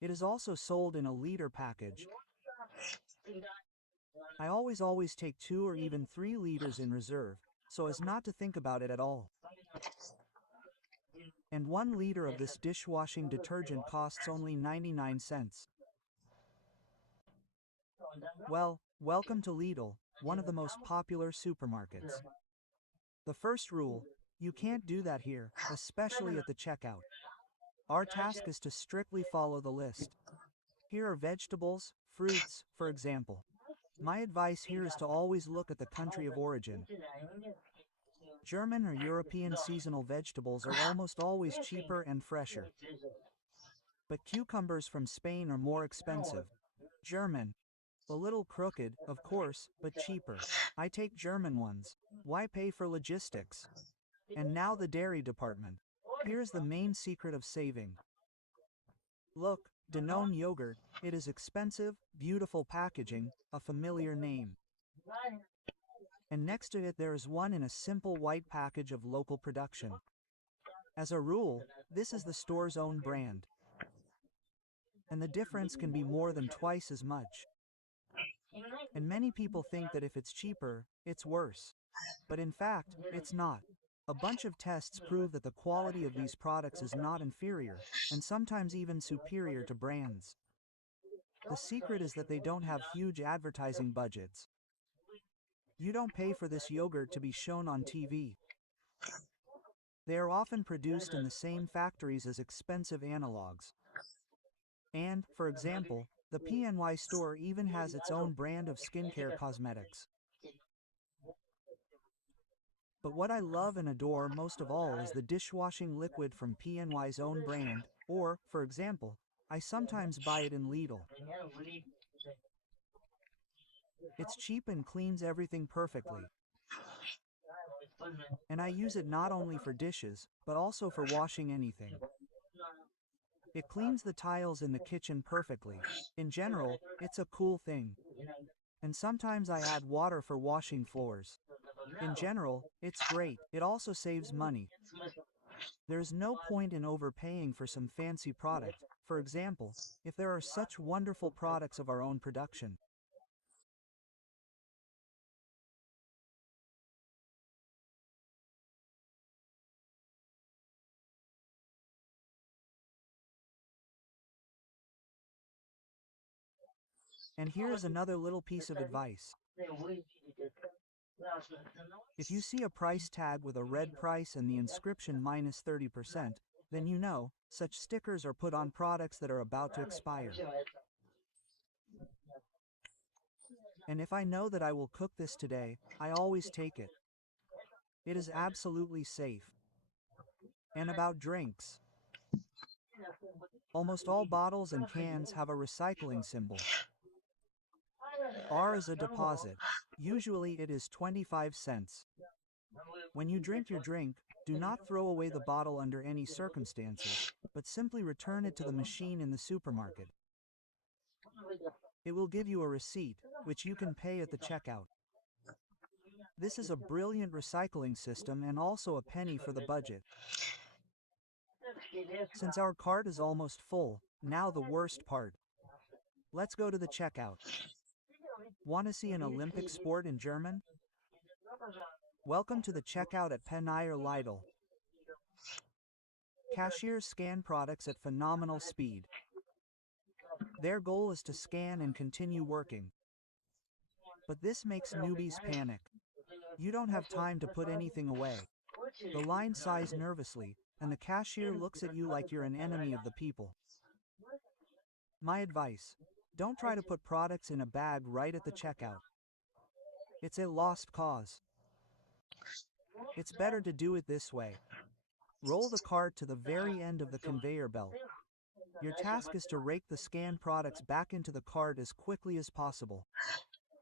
It is also sold in a liter package. I always take 2 or even 3 liters in reserve, so as not to think about it at all. And 1 liter of this dishwashing detergent costs only 99 cents. Well, welcome to Lidl, one of the most popular supermarkets. The first rule, you can't do that here, especially at the checkout. Our task is to strictly follow the list. Here are vegetables, fruits, for example. My advice here is to always look at the country of origin. German or European seasonal vegetables are almost always cheaper and fresher. But cucumbers from Spain are more expensive. German. A little crooked, of course, but cheaper. I take German ones. Why pay for logistics? And now the dairy department. Here's the main secret of saving. Look, Danone yogurt. It is expensive, beautiful packaging, a familiar name. And next to it there is one in a simple white package of local production. As a rule, this is the store's own brand. And the difference can be more than twice as much. And many people think that if it's cheaper, it's worse. But in fact, it's not. A bunch of tests prove that the quality of these products is not inferior, and sometimes even superior to brands. The secret is that they don't have huge advertising budgets. You don't pay for this yogurt to be shown on TV. They are often produced in the same factories as expensive analogs. And, for example, the PNY store even has its own brand of skincare cosmetics. But what I love and adore most of all is the dishwashing liquid from PNY's own brand, or, for example, I sometimes buy it in Lidl. It's cheap and cleans everything perfectly. And I use it not only for dishes, but also for washing anything. It cleans the tiles in the kitchen perfectly. In general, it's a cool thing. And sometimes I add water for washing floors. In general, it's great. It also saves money. There's no point in overpaying for some fancy product, for example, if there are such wonderful products of our own production. And here's another little piece of advice. If you see a price tag with a red price and the inscription minus 30%, then you know, such stickers are put on products that are about to expire. And if I know that I will cook this today, I always take it. It is absolutely safe. And about drinks. Almost all bottles and cans have a recycling symbol. R is a deposit. Usually it is 25 cents. When you drink your drink, do not throw away the bottle under any circumstances, but simply return it to the machine in the supermarket. It will give you a receipt, which you can pay at the checkout. This is a brilliant recycling system and also a penny for the budget. Since our cart is almost full, now the worst part. Let's go to the checkout. Want to see an Olympic sport in German? Welcome to the checkout at Penai or Lidl. Cashiers scan products at phenomenal speed. Their goal is to scan and continue working. But this makes newbies panic. You don't have time to put anything away. The line sighs nervously, and the cashier looks at you like you're an enemy of the people. My advice: don't try to put products in a bag right at the checkout. It's a lost cause. It's better to do it this way. Roll the cart to the very end of the conveyor belt. Your task is to rake the scanned products back into the cart as quickly as possible.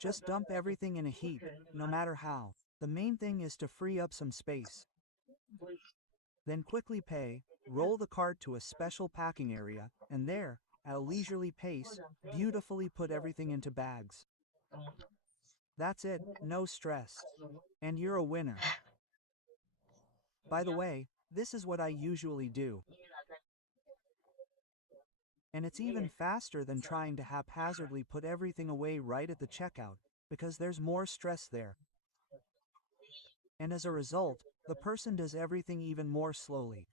Just dump everything in a heap, no matter how. The main thing is to free up some space. Then quickly pay, roll the cart to a special packing area, and there, at a leisurely pace, beautifully put everything into bags. That's it, no stress. And you're a winner. By the way, this is what I usually do. And it's even faster than trying to haphazardly put everything away right at the checkout, because there's more stress there. And as a result, the person does everything even more slowly.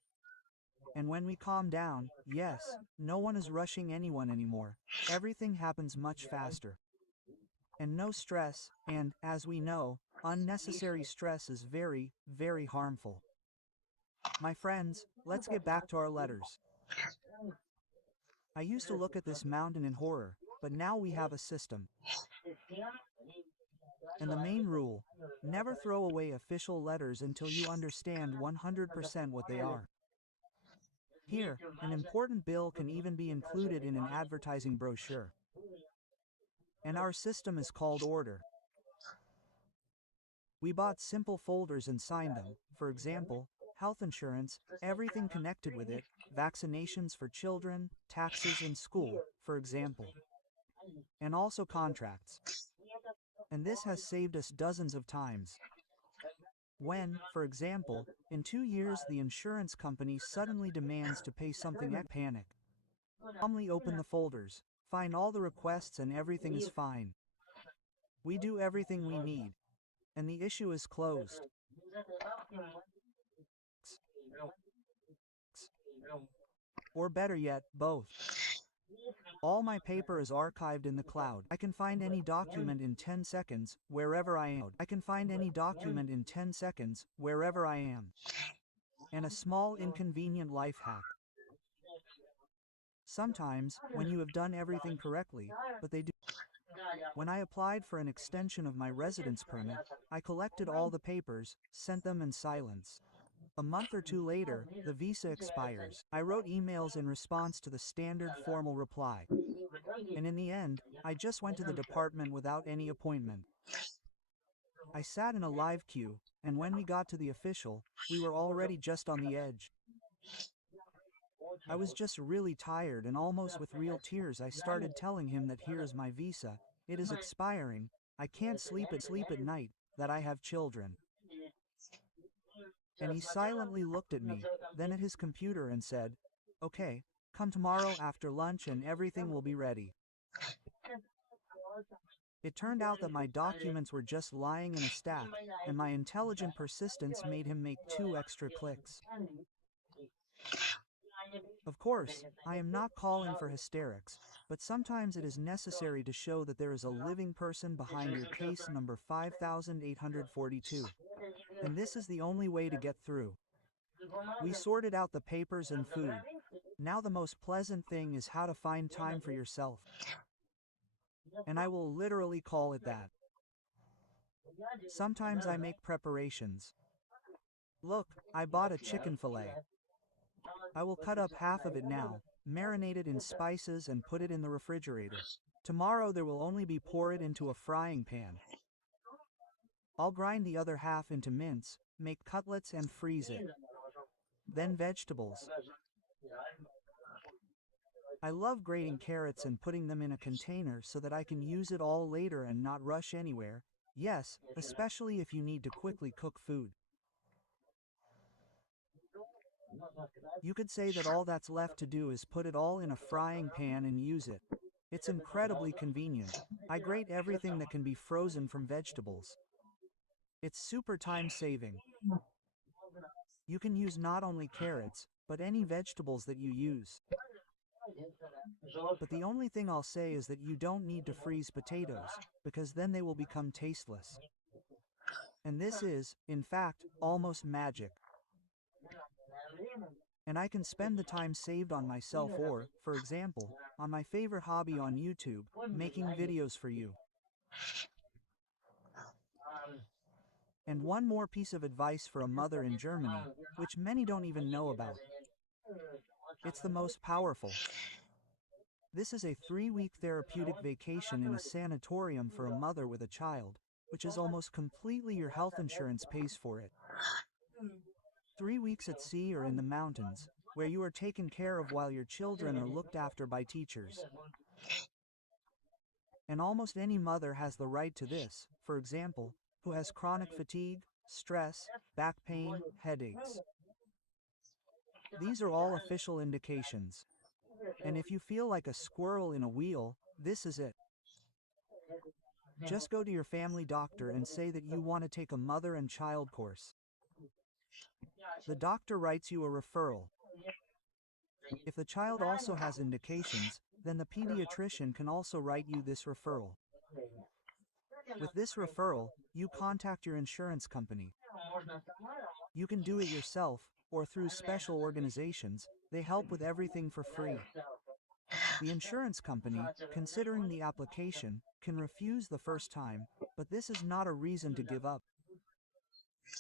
And when we calm down, yes, no one is rushing anyone anymore. Everything happens much faster. And no stress, and, as we know, unnecessary stress is very, very harmful. My friends, let's get back to our letters. I used to look at this mountain in horror, but now we have a system. And the main rule, never throw away official letters until you understand 100% what they are. Here, an important bill can even be included in an advertising brochure. And our system is called order. We bought simple folders and signed them, for example, health insurance, everything connected with it, vaccinations for children, taxes and school, for example. And also contracts. And this has saved us dozens of times. When, for example, in 2 years the insurance company suddenly demands to pay something at panic. Calmly open the folders, find all the requests and everything is fine. We do everything we need. And the issue is closed. Or better yet, both. All my paper is archived in the cloud. I can find any document in 10 seconds, wherever I am. I can find any document in 10 seconds, wherever I am. And a small inconvenient life hack. Sometimes, when you have done everything correctly, but they do. When I applied for an extension of my residence permit, I collected all the papers, sent them in silence. A month or two later, the visa expires. I wrote emails in response to the standard formal reply. And in the end, I just went to the department without any appointment. I sat in a live queue, and when we got to the official, we were already just on the edge. I was just really tired, and almost with real tears I started telling him that here is my visa, it is expiring, I can't sleep at night, that I have children. And he silently looked at me, then at his computer and said, "Okay, come tomorrow after lunch and everything will be ready." It turned out that my documents were just lying in a stack, and my intelligent persistence made him make 2 extra clicks. Of course, I am not calling for hysterics, but sometimes it is necessary to show that there is a living person behind your case number 5842. And this is the only way to get through. We sorted out the papers and food. Now the most pleasant thing is how to find time for yourself. And I will literally call it that. Sometimes I make preparations. Look, I bought a chicken fillet. I will cut up half of it now, marinate it in spices and put it in the refrigerator. Tomorrow there will only be pour it into a frying pan. I'll grind the other half into mince, make cutlets and freeze it. Then vegetables. I love grating carrots and putting them in a container so that I can use it all later and not rush anywhere. Yes, especially if you need to quickly cook food. You could say that all that's left to do is put it all in a frying pan and use it. It's incredibly convenient. I grate everything that can be frozen from vegetables. It's super time-saving. You can use not only carrots, but any vegetables that you use. But the only thing I'll say is that you don't need to freeze potatoes, because then they will become tasteless. And this is, in fact, almost magic. And I can spend the time saved on myself or, for example, on my favorite hobby on YouTube, making videos for you. And one more piece of advice for a mother in Germany, which many don't even know about. It's the most powerful. This is a 3-week therapeutic vacation in a sanatorium for a mother with a child, which is almost completely your health insurance pays for it. 3 weeks at sea or in the mountains, where you are taken care of while your children are looked after by teachers. And almost any mother has the right to this, for example, who has chronic fatigue, stress, back pain, headaches. These are all official indications. And if you feel like a squirrel in a wheel, this is it. Just go to your family doctor and say that you want to take a mother and child course. The doctor writes you a referral. If the child also has indications, then the pediatrician can also write you this referral. With this referral, you contact your insurance company. You can do it yourself, or through special organizations, they help with everything for free. The insurance company, considering the application, can refuse the first time, but this is not a reason to give up.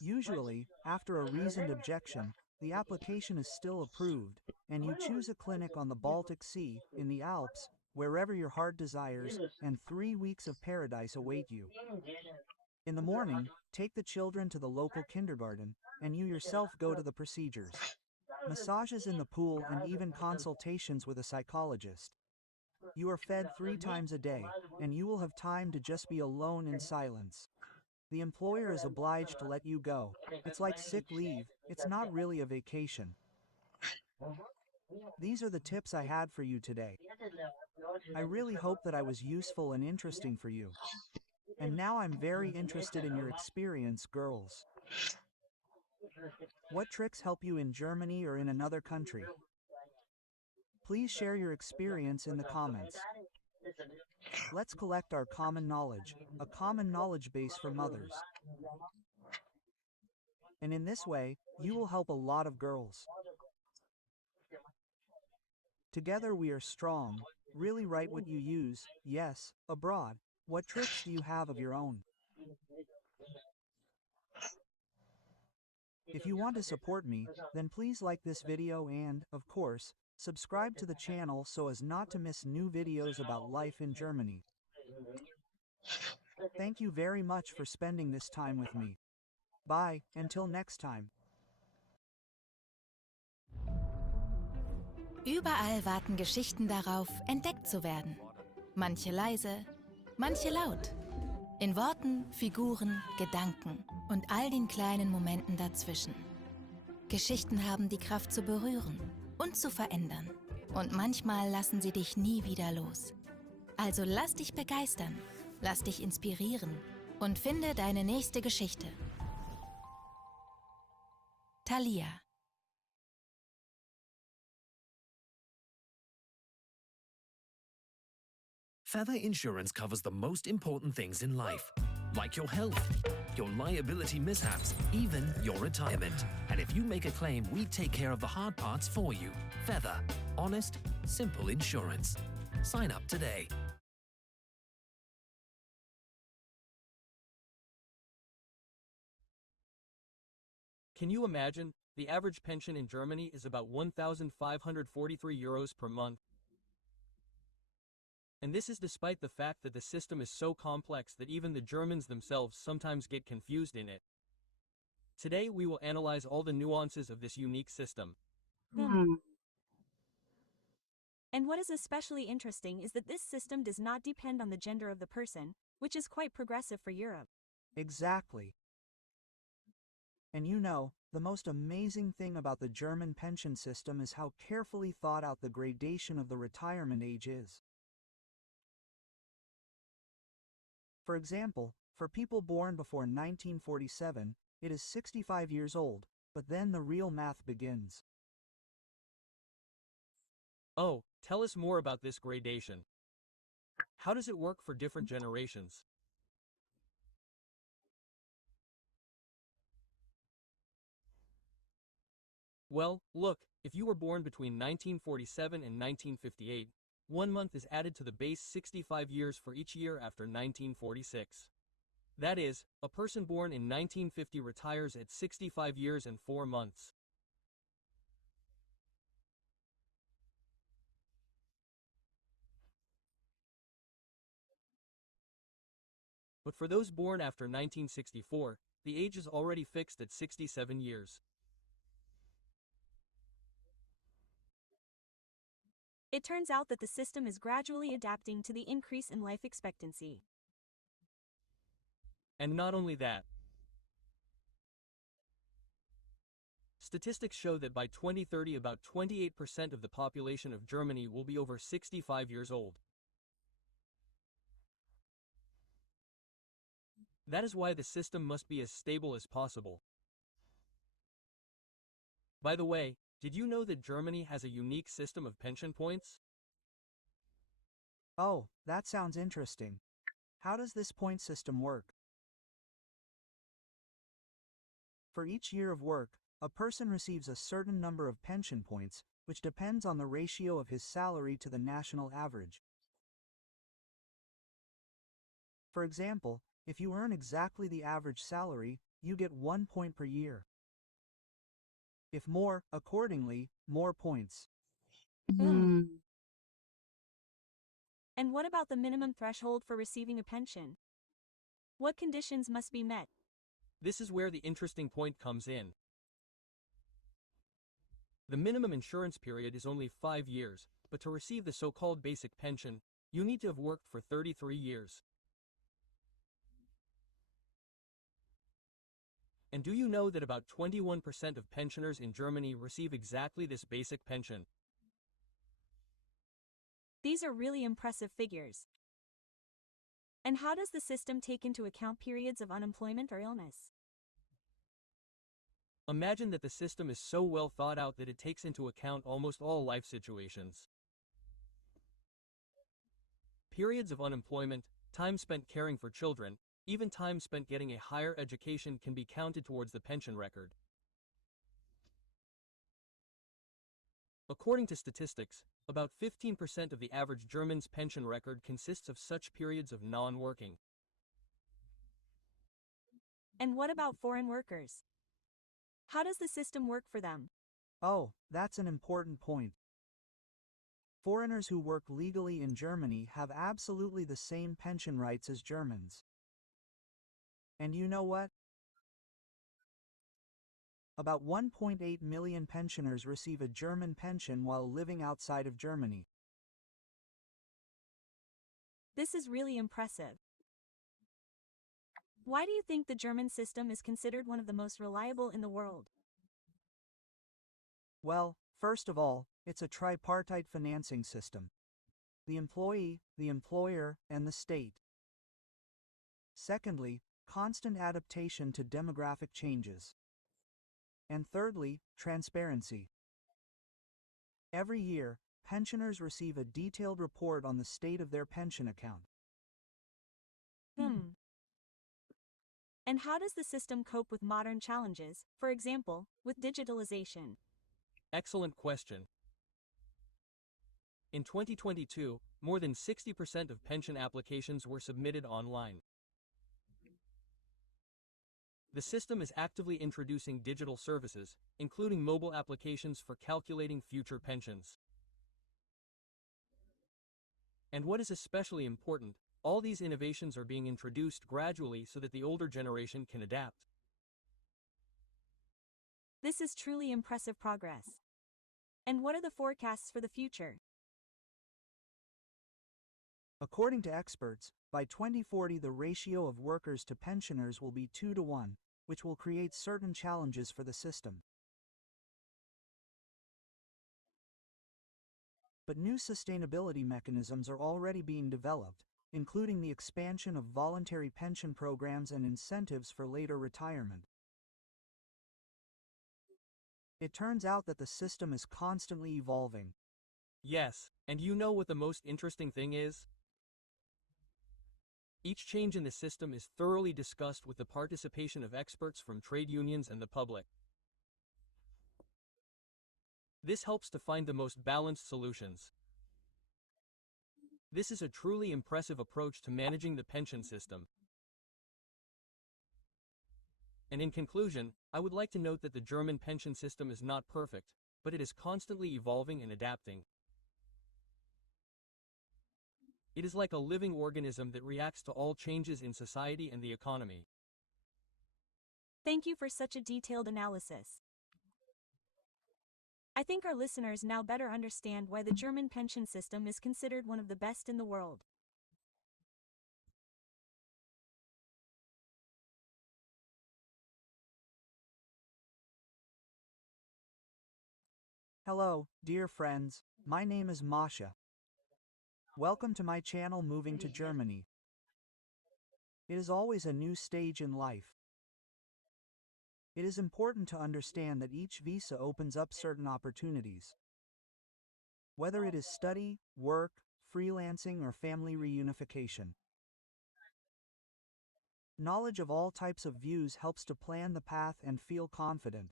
Usually, after a reasoned objection, the application is still approved, and you choose a clinic on the Baltic Sea, in the Alps, wherever your heart desires, and 3 weeks of paradise await you. In the morning, take the children to the local kindergarten, and you yourself go to the procedures. Massages in the pool and even consultations with a psychologist. You are fed 3 times a day, and you will have time to just be alone in silence. The employer is obliged to let you go. It's like sick leave, it's not really a vacation. These are the tips I had for you today. I really hope that I was useful and interesting for you. And now I'm very interested in your experience, girls. What tricks help you in Germany or in another country? Please share your experience in the comments. Let's collect our common knowledge, a common knowledge base for mothers. And in this way, you will help a lot of girls. Together we are strong. Really write what you use, yes, abroad. What tricks do you have of your own? If you want to support me, then please like this video and, of course, subscribe to the channel so as not to miss new videos about life in Germany. Thank you very much for spending this time with me. Bye, until next time. Überall warten Geschichten darauf, entdeckt zu werden. Manche leise, manche laut. In Worten, Figuren, Gedanken und all den kleinen Momenten dazwischen. Geschichten haben die Kraft zu berühren und zu verändern. Und manchmal lassen sie dich nie wieder los. Also lass dich begeistern, lass dich inspirieren und finde deine nächste Geschichte. Thalia. Feather Insurance covers the most important things in life, like your health, your liability mishaps, even your retirement. And if you make a claim, we take care of the hard parts for you. Feather. Honest, simple insurance. Sign up today. Can you imagine? The average pension in Germany is about 1,543 euros per month. And this is despite the fact that the system is so complex that even the Germans themselves sometimes get confused in it. Today we will analyze all the nuances of this unique system. And what is especially interesting is that this system does not depend on the gender of the person, which is quite progressive for Europe. Exactly. And you know, the most amazing thing about the German pension system is how carefully thought out the gradation of the retirement age is. For example, for people born before 1947, it is 65 years old, but then the real math begins. Oh, tell us more about this gradation. How does it work for different generations? Well, look, if you were born between 1947 and 1958, 1 month is added to the base 65 years for each year after 1946. That is, a person born in 1950 retires at 65 years and 4 months. But for those born after 1964, the age is already fixed at 67 years. It turns out that the system is gradually adapting to the increase in life expectancy. And not only that, statistics show that by 2030 about 28% of the population of Germany will be over 65 years old. That is why the system must be as stable as possible. By the way, did you know that Germany has a unique system of pension points? Oh, that sounds interesting. How does this point system work? For each year of work, a person receives a certain number of pension points, which depends on the ratio of his salary to the national average. For example, if you earn exactly the average salary, you get 1 point per year. If more, accordingly, more points. And what about the minimum threshold for receiving a pension? What conditions must be met? This is where the interesting point comes in. The minimum insurance period is only 5 years, but to receive the so-called basic pension, you need to have worked for 33 years. And do you know that about 21% of pensioners in Germany receive exactly this basic pension? These are really impressive figures. And how does the system take into account periods of unemployment or illness? Imagine that the system is so well thought out that it takes into account almost all life situations. Periods of unemployment, time spent caring for children, even time spent getting a higher education can be counted towards the pension record. According to statistics, about 15% of the average German's pension record consists of such periods of non-working. And what about foreign workers? How does the system work for them? Oh, that's an important point. Foreigners who work legally in Germany have absolutely the same pension rights as Germans. And you know what? About 1.8 million pensioners receive a German pension while living outside of Germany. This is really impressive. Why do you think the German system is considered one of the most reliable in the world? Well, first of all, it's a tripartite financing system. The employee, the employer, and the state. Secondly, constant adaptation to demographic changes. And thirdly, transparency. Every year, pensioners receive a detailed report on the state of their pension account. And how does the system cope with modern challenges, for example, with digitalization? Excellent question. In 2022, more than 60% of pension applications were submitted online. The system is actively introducing digital services, including mobile applications for calculating future pensions. And what is especially important, all these innovations are being introduced gradually so that the older generation can adapt. This is truly impressive progress. And what are the forecasts for the future? According to experts, by 2040 the ratio of workers to pensioners will be 2 to 1, which will create certain challenges for the system. But new sustainability mechanisms are already being developed, including the expansion of voluntary pension programs and incentives for later retirement. It turns out that the system is constantly evolving. Yes, and you know what the most interesting thing is? Each change in the system is thoroughly discussed with the participation of experts from trade unions and the public. This helps to find the most balanced solutions. This is a truly impressive approach to managing the pension system. And in conclusion, I would like to note that the German pension system is not perfect, but it is constantly evolving and adapting. It is like a living organism that reacts to all changes in society and the economy. Thank you for such a detailed analysis. I think our listeners now better understand why the German pension system is considered one of the best in the world. Hello, dear friends, my name is Masha. Welcome to my channel Moving to Germany. It is always a new stage in life. It is important to understand that each visa opens up certain opportunities. Whether it is study, work, freelancing, or family reunification. Knowledge of all types of views helps to plan the path and feel confident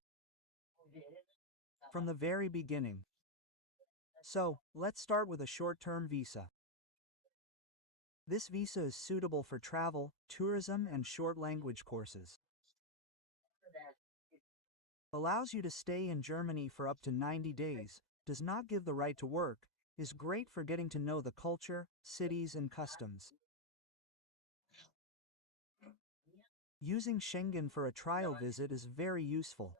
from the very beginning. So, let's start with a short-term visa. This visa is suitable for travel, tourism, and short language courses. Allows you to stay in Germany for up to 90 days, does not give the right to work, is great for getting to know the culture, cities, and customs. Using Schengen for a trial visit is very useful.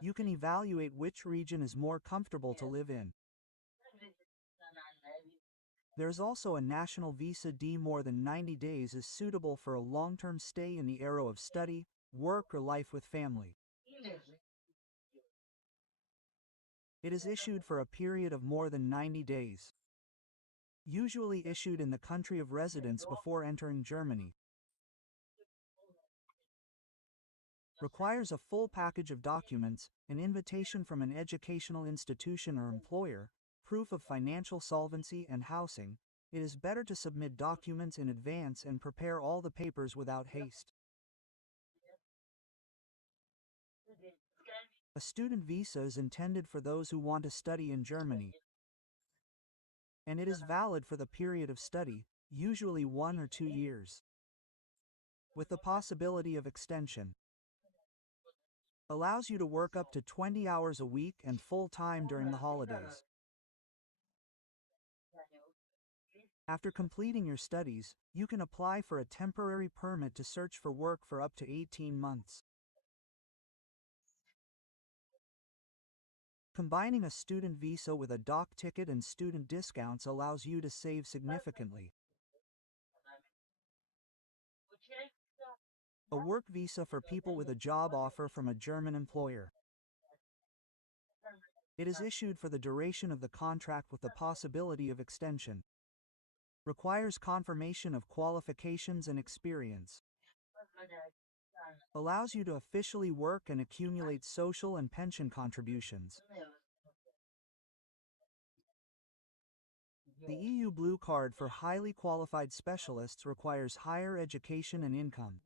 You can evaluate which region is more comfortable to live in. There's also a national visa D. More than 90 days is suitable for a long-term stay in the area of study, work, or life with family. It is issued for a period of more than 90 days. Usually issued in the country of residence before entering Germany. Requires a full package of documents, an invitation from an educational institution or employer, proof of financial solvency and housing. It is better to submit documents in advance and prepare all the papers without haste. A student visa is intended for those who want to study in Germany, and it is valid for the period of study, usually 1 or 2 years, with the possibility of extension. Allows you to work up to 20 hours a week and full-time during the holidays. After completing your studies, you can apply for a temporary permit to search for work for up to 18 months. Combining a student visa with a dock ticket and student discounts allows you to save significantly. A work visa for people with a job offer from a German employer. It is issued for the duration of the contract with the possibility of extension. Requires confirmation of qualifications and experience. Allows you to officially work and accumulate social and pension contributions. The EU Blue Card for highly qualified specialists requires higher education and income.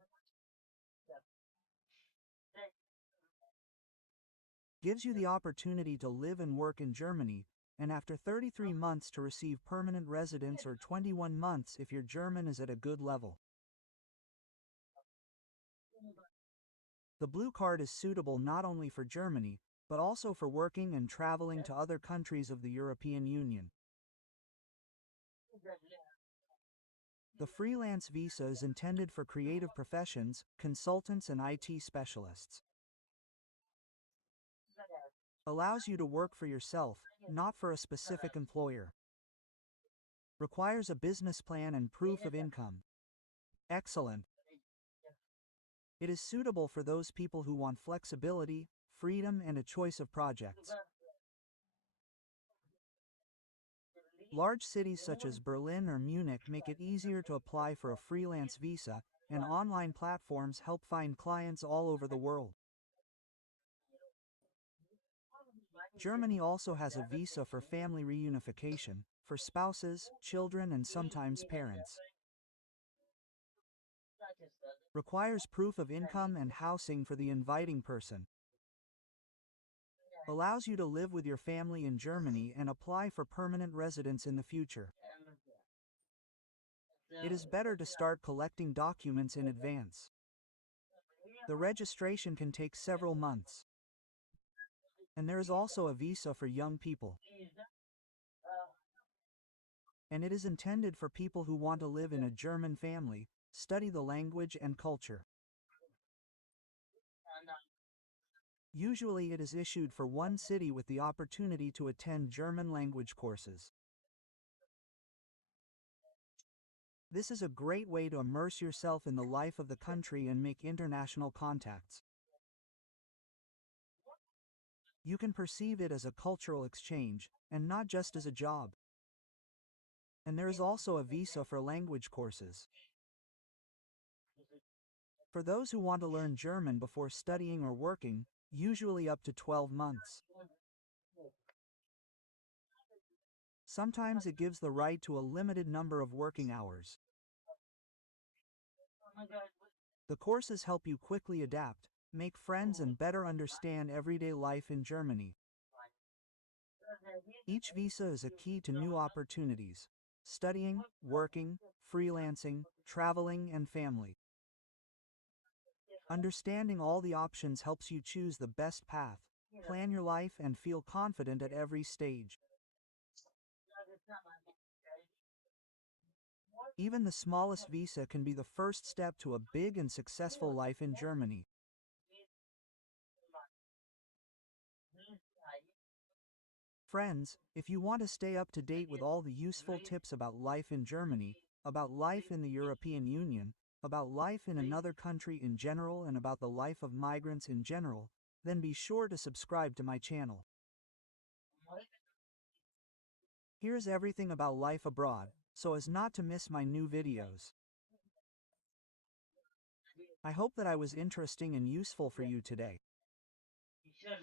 Gives you the opportunity to live and work in Germany, and after 33 months to receive permanent residence or 21 months if your German is at a good level. The Blue Card is suitable not only for Germany, but also for working and traveling to other countries of the European Union. The freelance visa is intended for creative professions, consultants, and IT specialists. Allows you to work for yourself, not for a specific employer. Requires a business plan and proof of income. Excellent. It is suitable for those people who want flexibility, freedom, and a choice of projects. Large cities such as Berlin or Munich make it easier to apply for a freelance visa, and online platforms help find clients all over the world. Germany also has a visa for family reunification, for spouses, children, and sometimes parents. Requires proof of income and housing for the inviting person. Allows you to live with your family in Germany and apply for permanent residence in the future. It is better to start collecting documents in advance. The registration can take several months. And there is also a visa for young people. And it is intended for people who want to live in a German family, study the language and culture. Usually it is issued for one city with the opportunity to attend German language courses. This is a great way to immerse yourself in the life of the country and make international contacts. You can perceive it as a cultural exchange, and not just as a job. And there is also a visa for language courses. For those who want to learn German before studying or working, usually up to 12 months. Sometimes it gives the right to a limited number of working hours. The courses help you quickly adapt, make friends and better understand everyday life in Germany. Each visa is a key to new opportunities: studying, working, freelancing, traveling, and family. Understanding all the options helps you choose the best path, plan your life, and feel confident at every stage. Even the smallest visa can be the first step to a big and successful life in Germany. Friends, if you want to stay up to date with all the useful tips about life in Germany, about life in the European Union, about life in another country in general, and about the life of migrants in general, then be sure to subscribe to my channel. Here's everything about life abroad, so as not to miss my new videos. I hope that I was interesting and useful for you today.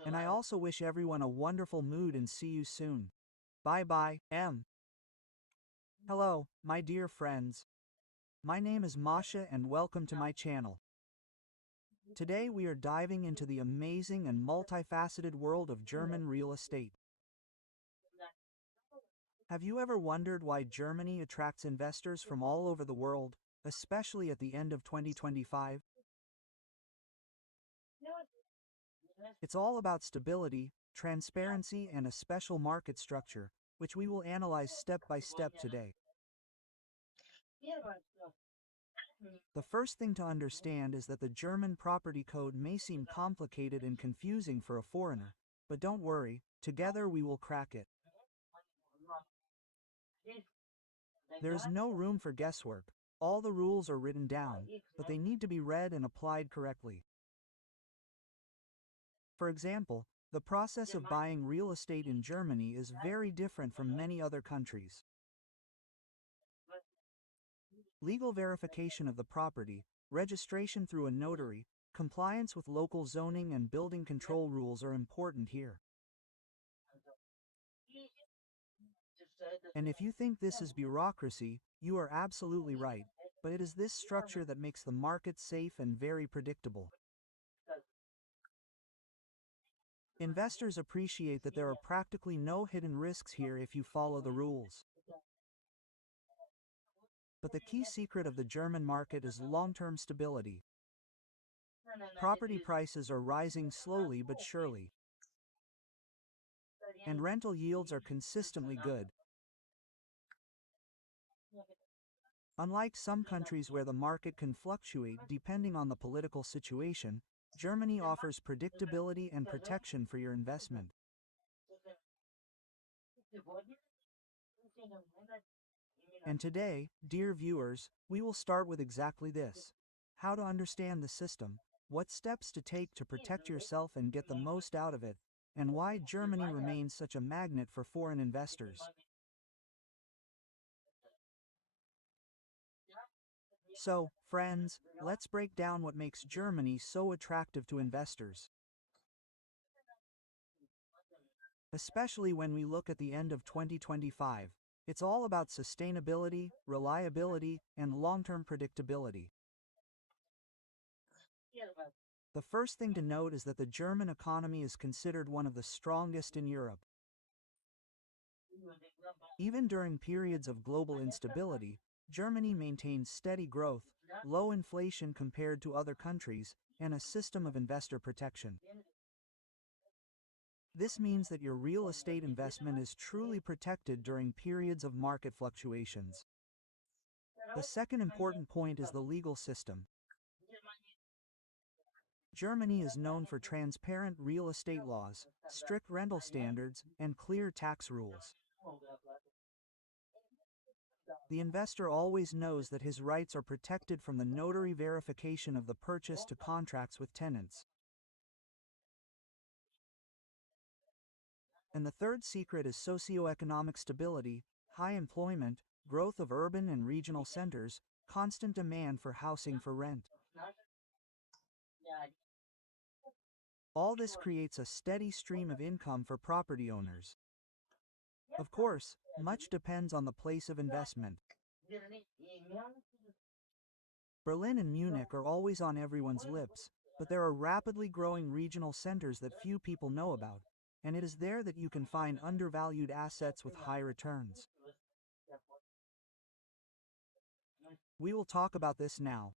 And I also wish everyone a wonderful mood and see you soon. Bye bye, M. Hello, my dear friends. My name is Masha and welcome to my channel. Today we are diving into the amazing and multifaceted world of German real estate. Have you ever wondered why Germany attracts investors from all over the world, especially at the end of 2025? It's all about stability, transparency, and a special market structure, which we will analyze step by step today. The first thing to understand is that the German property code may seem complicated and confusing for a foreigner, but don't worry, together we will crack it. There is no room for guesswork. All the rules are written down, but they need to be read and applied correctly. For example, the process of buying real estate in Germany is very different from many other countries. Legal verification of the property, registration through a notary, compliance with local zoning and building control rules are important here. And if you think this is bureaucracy, you are absolutely right, but it is this structure that makes the market safe and very predictable. Investors appreciate that there are practically no hidden risks here if you follow the rules. But the key secret of the German market is long-term stability. Property prices are rising slowly but surely, and rental yields are consistently good. Unlike some countries where the market can fluctuate depending on the political situation, Germany offers predictability and protection for your investment. And today, dear viewers, we will start with exactly this: how to understand the system, what steps to take to protect yourself and get the most out of it, and why Germany remains such a magnet for foreign investors. So, friends, let's break down what makes Germany so attractive to investors. Especially when we look at the end of 2025, it's all about sustainability, reliability, and long-term predictability. The first thing to note is that the German economy is considered one of the strongest in Europe. Even during periods of global instability, Germany maintains steady growth, low inflation compared to other countries, and a system of investor protection. This means that your real estate investment is truly protected during periods of market fluctuations. The second important point is the legal system. Germany is known for transparent real estate laws, strict rental standards, and clear tax rules. The investor always knows that his rights are protected from the notary verification of the purchase to contracts with tenants. And the third secret is socioeconomic stability, high employment, growth of urban and regional centers, constant demand for housing for rent. All this creates a steady stream of income for property owners. Of course, much depends on the place of investment. Berlin and Munich are always on everyone's lips, but there are rapidly growing regional centers that few people know about, and it is there that you can find undervalued assets with high returns. We will talk about this now.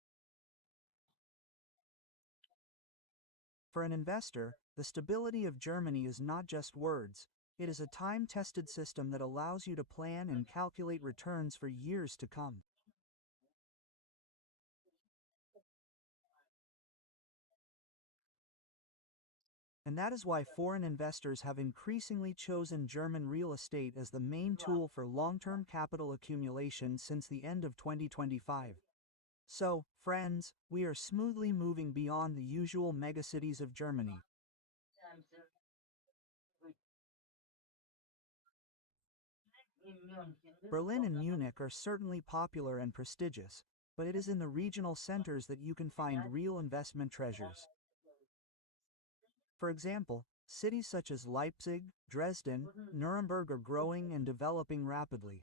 For an investor, the stability of Germany is not just words. It is a time-tested system that allows you to plan and calculate returns for years to come. And that is why foreign investors have increasingly chosen German real estate as the main tool for long-term capital accumulation since the end of 2025. So, friends, we are smoothly moving beyond the usual megacities of Germany. Berlin and Munich are certainly popular and prestigious, but it is in the regional centers that you can find real investment treasures. For example, cities such as Leipzig, Dresden, Nuremberg are growing and developing rapidly.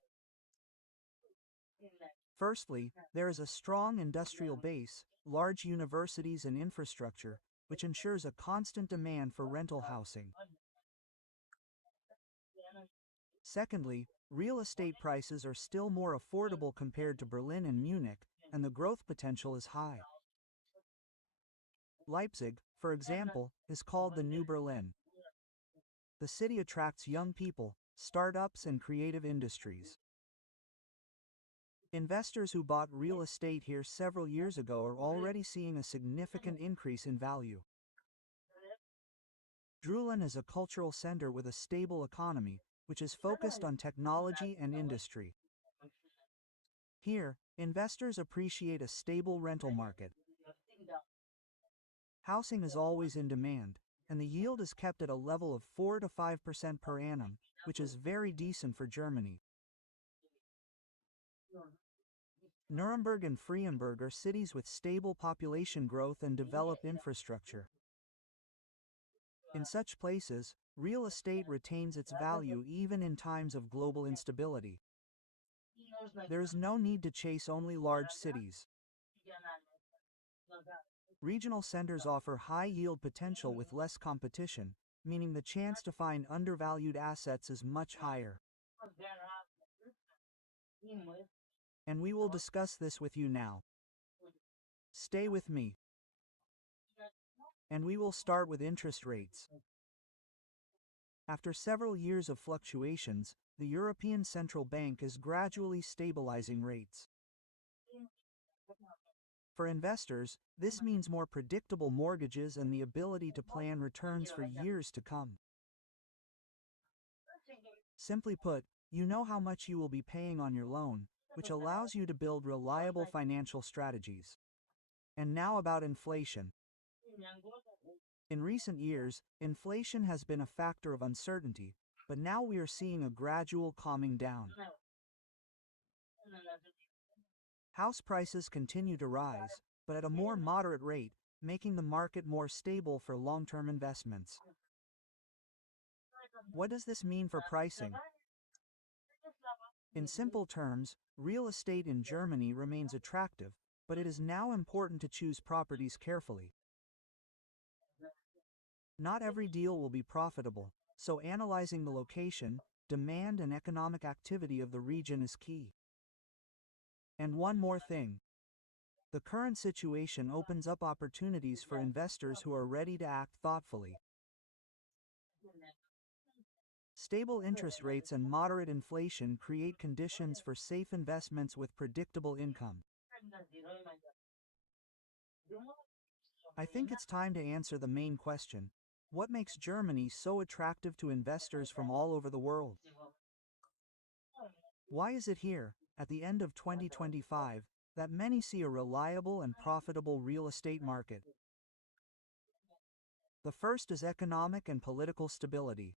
Firstly, there is a strong industrial base, large universities and infrastructure, which ensures a constant demand for rental housing. Secondly, real estate prices are still more affordable compared to Berlin and Munich, and the growth potential is high. Leipzig, for example, is called the New Berlin. The city attracts young people, startups, and creative industries. Investors who bought real estate here several years ago are already seeing a significant increase in value. Drülen is a cultural center with a stable economy, which is focused on technology and industry. Here, investors appreciate a stable rental market. Housing is always in demand, and the yield is kept at a level of 4 to 5% per annum, which is very decent for Germany. Nuremberg and Freienberg are cities with stable population growth and developed infrastructure. In such places, real estate retains its value even in times of global instability. There is no need to chase only large cities. Regional centers offer high yield potential with less competition, meaning the chance to find undervalued assets is much higher. And we will discuss this with you now. Stay with me. And we will start with interest rates. After several years of fluctuations, the European Central Bank is gradually stabilizing rates. For investors, this means more predictable mortgages and the ability to plan returns for years to come. Simply put, you know how much you will be paying on your loan, which allows you to build reliable financial strategies. And now about inflation. In recent years, inflation has been a factor of uncertainty, but now we are seeing a gradual calming down. House prices continue to rise, but at a more moderate rate, making the market more stable for long-term investments. What does this mean for pricing? In simple terms, real estate in Germany remains attractive, but it is now important to choose properties carefully. Not every deal will be profitable, so analyzing the location, demand, and economic activity of the region is key. And one more thing. The current situation opens up opportunities for investors who are ready to act thoughtfully. Stable interest rates and moderate inflation create conditions for safe investments with predictable income. I think it's time to answer the main question. What makes Germany so attractive to investors from all over the world? Why is it here, at the end of 2025, that many see a reliable and profitable real estate market? The first is economic and political stability.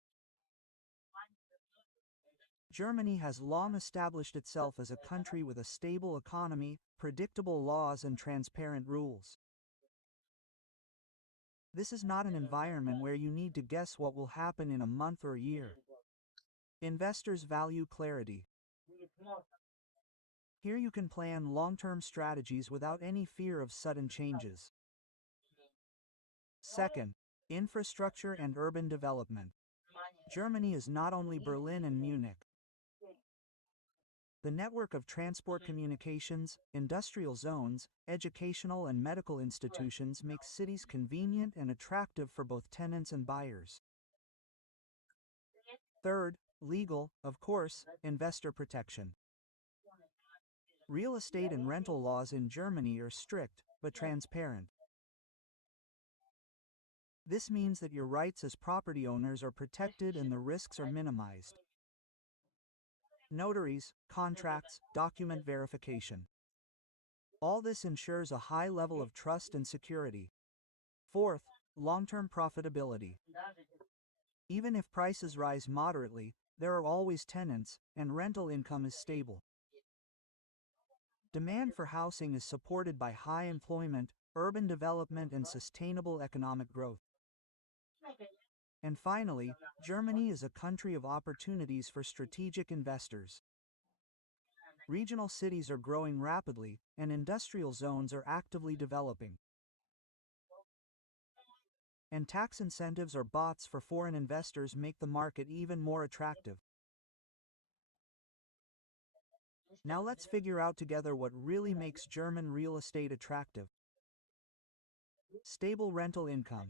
Germany has long established itself as a country with a stable economy, predictable laws, and transparent rules. This is not an environment where you need to guess what will happen in a month or year. Investors value clarity. Here you can plan long-term strategies without any fear of sudden changes. Second, infrastructure and urban development. Germany is not only Berlin and Munich. The network of transport communications, industrial zones, educational and medical institutions makes cities convenient and attractive for both tenants and buyers. Third, legal, of course, investor protection. Real estate and rental laws in Germany are strict, but transparent. This means that your rights as property owners are protected and the risks are minimized. Notaries, contracts, document verification. All this ensures a high level of trust and security. Fourth, long-term profitability. Even if prices rise moderately, there are always tenants, and rental income is stable. Demand for housing is supported by high employment, urban development, and sustainable economic growth. And finally, Germany is a country of opportunities for strategic investors. Regional cities are growing rapidly, and industrial zones are actively developing. And tax incentives or bots for foreign investors make the market even more attractive. Now let's figure out together what really makes German real estate attractive. Stable rental income.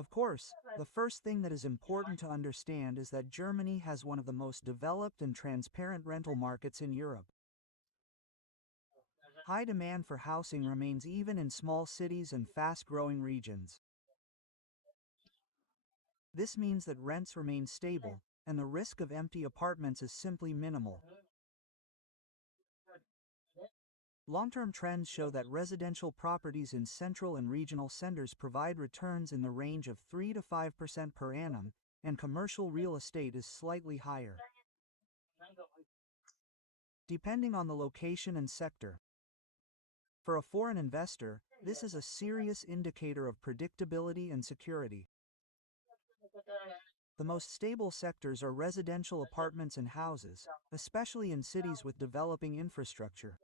Of course, the first thing that is important to understand is that Germany has one of the most developed and transparent rental markets in Europe. High demand for housing remains even in small cities and fast-growing regions. This means that rents remain stable, and the risk of empty apartments is simply minimal. Long-term trends show that residential properties in central and regional centers provide returns in the range of 3 to 5% per annum, and commercial real estate is slightly higher, depending on the location and sector. For a foreign investor, this is a serious indicator of predictability and security. The most stable sectors are residential apartments and houses, especially in cities with developing infrastructure.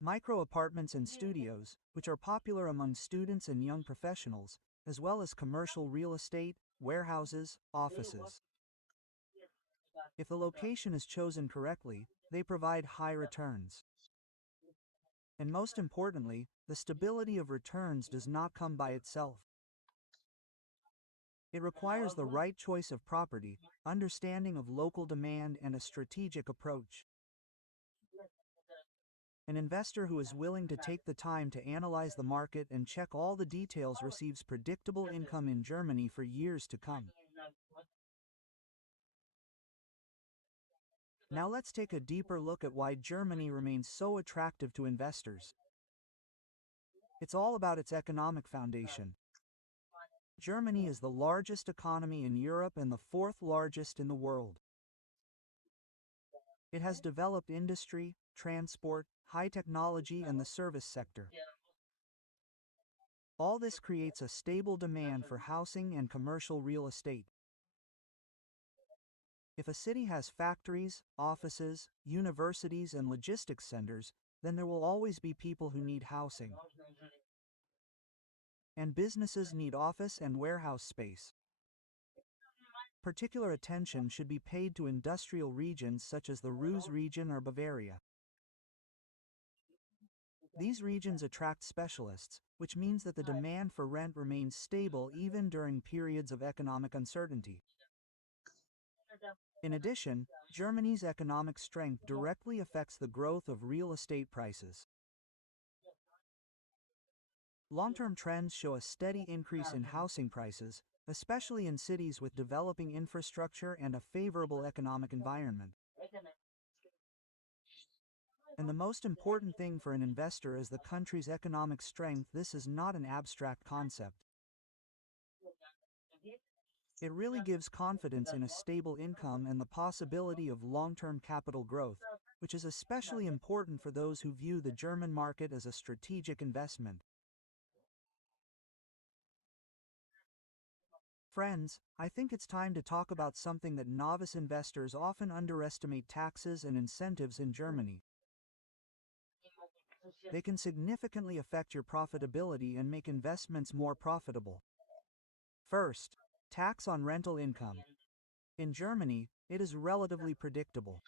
Micro-apartments and studios, which are popular among students and young professionals, as well as commercial real estate, warehouses, offices. If the location is chosen correctly, they provide high returns. And most importantly, the stability of returns does not come by itself. It requires the right choice of property, understanding of local demand, and a strategic approach. An investor who is willing to take the time to analyze the market and check all the details receives predictable income in Germany for years to come. Now let's take a deeper look at why Germany remains so attractive to investors. It's all about its economic foundation. Germany is the largest economy in Europe and the fourth largest in the world. It has developed industry, transport, high technology, and the service sector. All this creates a stable demand for housing and commercial real estate. If a city has factories, offices, universities, and logistics centers, then there will always be people who need housing. And businesses need office and warehouse space. Particular attention should be paid to industrial regions such as the Ruhr region or Bavaria. These regions attract specialists, which means that the demand for rent remains stable even during periods of economic uncertainty. In addition, Germany's economic strength directly affects the growth of real estate prices. Long-term trends show a steady increase in housing prices, especially in cities with developing infrastructure and a favorable economic environment. And the most important thing for an investor is the country's economic strength. This is not an abstract concept. It really gives confidence in a stable income and the possibility of long-term capital growth, which is especially important for those who view the German market as a strategic investment. Friends, I think it's time to talk about something that novice investors often underestimate: taxes and incentives in Germany. They can significantly affect your profitability and make investments more profitable. First, tax on rental income. In Germany, it is relatively predictable.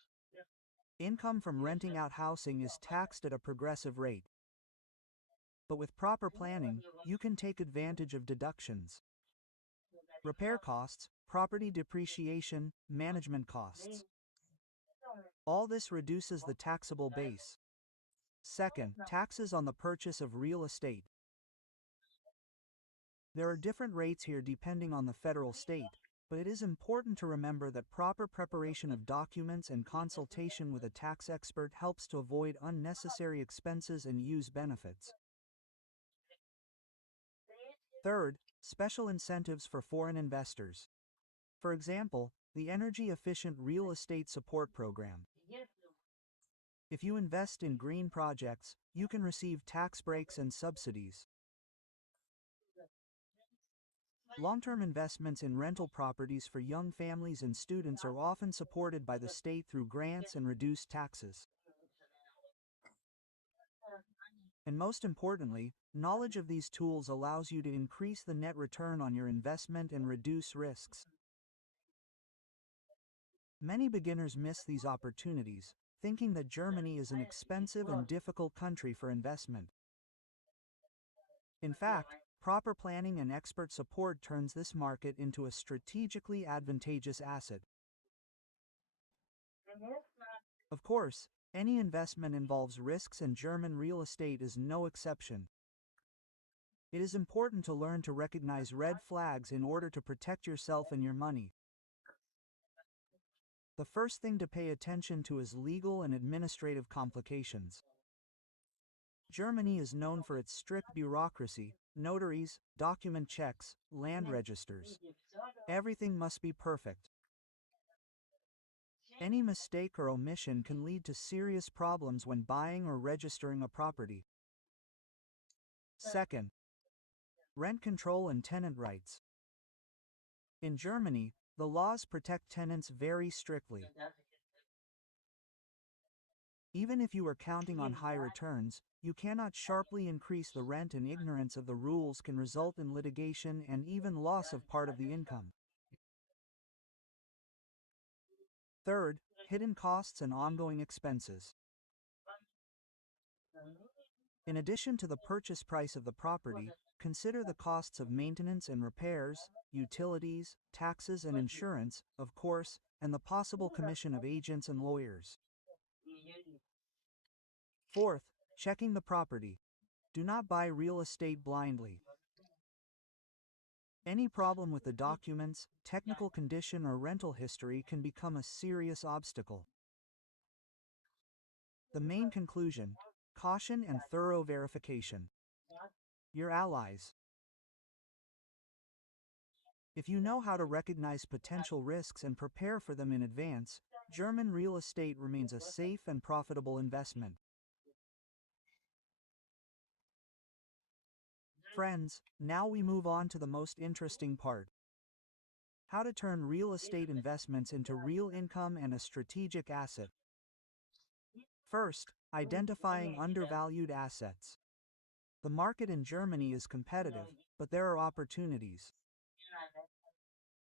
Income from renting out housing is taxed at a progressive rate. But with proper planning, you can take advantage of deductions. Repair costs, property depreciation, management costs. All this reduces the taxable base. Second, taxes on the purchase of real estate. There are different rates here depending on the federal state, but it is important to remember that proper preparation of documents and consultation with a tax expert helps to avoid unnecessary expenses and use benefits. Third, special incentives for foreign investors. For example, the Energy Efficient Real Estate Support Program. If you invest in green projects, you can receive tax breaks and subsidies. Long-term investments in rental properties for young families and students are often supported by the state through grants and reduced taxes. And most importantly, knowledge of these tools allows you to increase the net return on your investment and reduce risks. Many beginners miss these opportunities, thinking that Germany is an expensive and difficult country for investment. In fact, proper planning and expert support turns this market into a strategically advantageous asset. Of course, any investment involves risks, and German real estate is no exception. It is important to learn to recognize red flags in order to protect yourself and your money. The first thing to pay attention to is legal and administrative complications. Germany is known for its strict bureaucracy: notaries, document checks, land registers. Everything must be perfect. Any mistake or omission can lead to serious problems when buying or registering a property. Second, rent control and tenant rights. In Germany, the laws protect tenants very strictly. Even if you are counting on high returns, you cannot sharply increase the rent, and ignorance of the rules can result in litigation and even loss of part of the income. Third, hidden costs and ongoing expenses. In addition to the purchase price of the property, consider the costs of maintenance and repairs, utilities, taxes and insurance, of course, and the possible commission of agents and lawyers. Fourth, checking the property. Do not buy real estate blindly. Any problem with the documents, technical condition, or rental history can become a serious obstacle. The main conclusion: caution and thorough verification. Your allies. If you know how to recognize potential risks and prepare for them in advance, German real estate remains a safe and profitable investment. Friends, now we move on to the most interesting part: how to turn real estate investments into real income and a strategic asset. First, identifying undervalued assets. The market in Germany is competitive, but there are opportunities.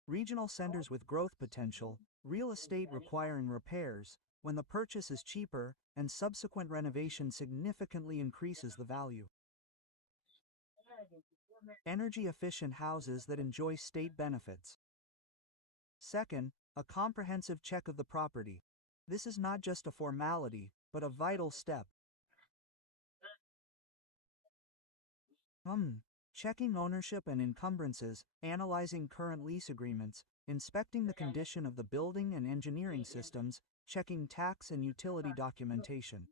Regional centers with growth potential, real estate requiring repairs, when the purchase is cheaper, and subsequent renovation significantly increases the value. Energy-efficient houses that enjoy state benefits. Second, a comprehensive check of the property. This is not just a formality, but a vital step. Checking ownership and encumbrances, analyzing current lease agreements, inspecting the condition of the building and engineering systems, checking tax and utility documentation.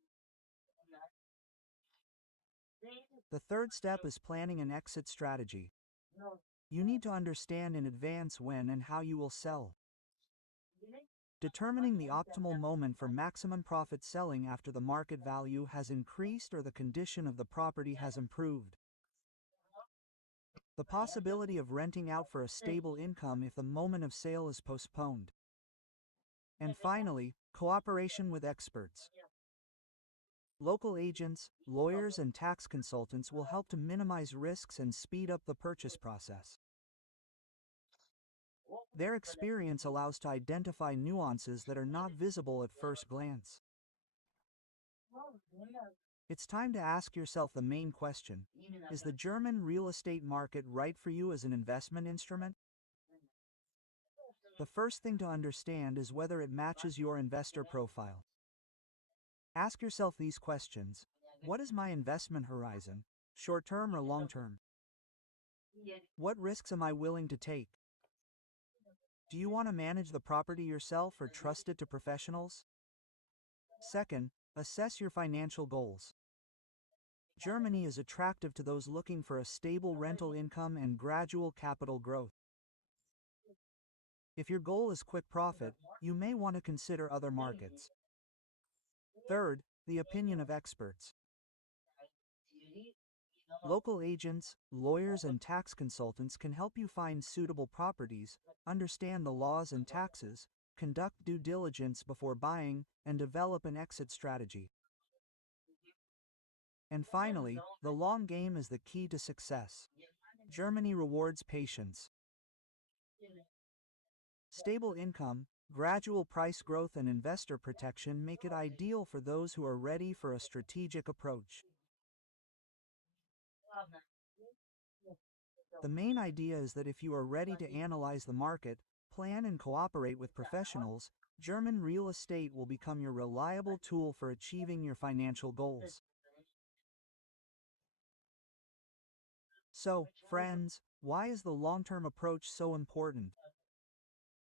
The third step is planning an exit strategy. You need to understand in advance when and how you will sell. Determining the optimal moment for maximum profit selling after the market value has increased or the condition of the property has improved. The possibility of renting out for a stable income if the moment of sale is postponed. And finally, cooperation with experts. Local agents, lawyers, and tax consultants will help to minimize risks and speed up the purchase process. Their experience allows to identify nuances that are not visible at first glance. It's time to ask yourself the main question: is the German real estate market right for you as an investment instrument? The first thing to understand is whether it matches your investor profile. Ask yourself these questions. What is my investment horizon, short-term or long-term? What risks am I willing to take? Do you want to manage the property yourself or trust it to professionals? Second, assess your financial goals. Germany is attractive to those looking for a stable rental income and gradual capital growth. If your goal is quick profit, you may want to consider other markets. Third, the opinion of experts. Local agents, lawyers, and tax consultants can help you find suitable properties, understand the laws and taxes, conduct due diligence before buying, and develop an exit strategy. And finally, the long game is the key to success. Germany rewards patience. Stable income, gradual price growth, and investor protection make it ideal for those who are ready for a strategic approach. The main idea is that if you are ready to analyze the market, plan and cooperate with professionals, German real estate will become your reliable tool for achieving your financial goals. So, friends, why is the long-term approach so important?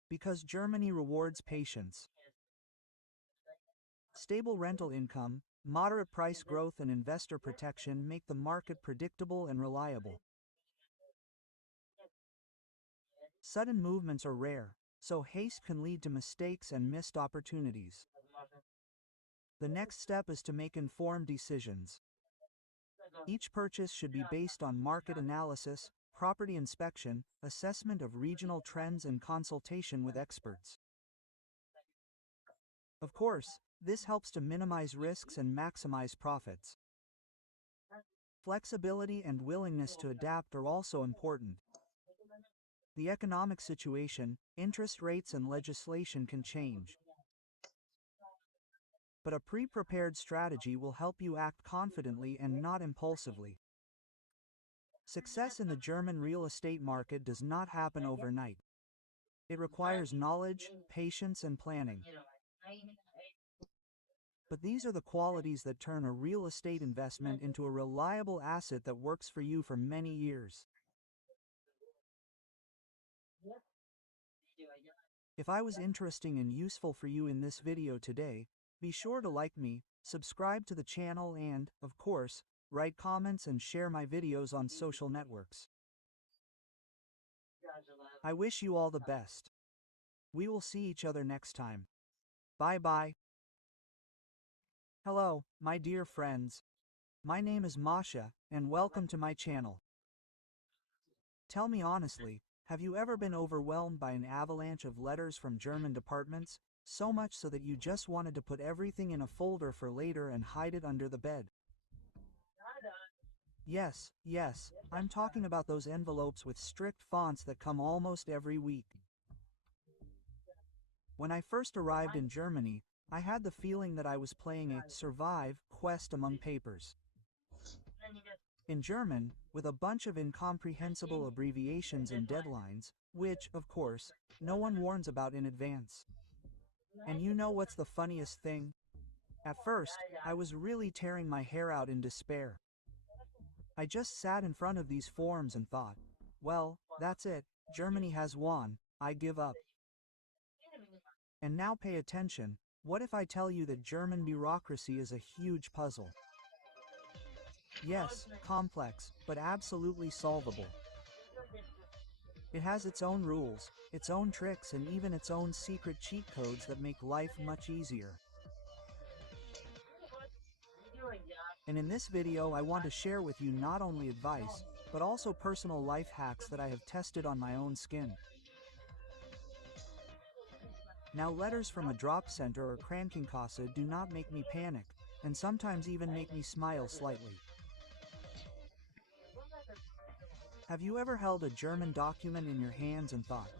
Because Germany rewards patience. Stable rental income, moderate price growth, and investor protection make the market predictable and reliable. Sudden movements are rare, so haste can lead to mistakes and missed opportunities. The next step is to make informed decisions. Each purchase should be based on market analysis, property inspection, assessment of regional trends, and consultation with experts. Of course, this helps to minimize risks and maximize profits. Flexibility and willingness to adapt are also important. The economic situation, interest rates, and legislation can change. But a pre-prepared strategy will help you act confidently and not impulsively. Success in the German real estate market does not happen overnight. It requires knowledge, patience, and planning. But these are the qualities that turn a real estate investment into a reliable asset that works for you for many years. If I was interesting and useful for you in this video today, be sure to like me, subscribe to the channel, and, of course, write comments and share my videos on social networks. I wish you all the best. We will see each other next time. Bye-bye. Hello, my dear friends. My name is Masha, and welcome to my channel. Tell me honestly, have you ever been overwhelmed by an avalanche of letters from German departments, so much so that you just wanted to put everything in a folder for later and hide it under the bed? Yes, I'm talking about those envelopes with strict fonts that come almost every week. When I first arrived in Germany, I had the feeling that I was playing a survive quest among papers. In German, with a bunch of incomprehensible abbreviations and deadlines, which, of course, no one warns about in advance. And you know what's the funniest thing? At first, I was really tearing my hair out in despair. I just sat in front of these forms and thought, well, that's it, Germany has won, I give up. And now pay attention, what if I tell you that German bureaucracy is a huge puzzle? Yes, complex, but absolutely solvable. It has its own rules, its own tricks, and even its own secret cheat codes that make life much easier. And in this video I want to share with you not only advice, but also personal life hacks that I have tested on my own skin. Now, letters from a drop center or Krankenkasse do not make me panic, and sometimes even make me smile slightly. Have you ever held a German document in your hands and thought,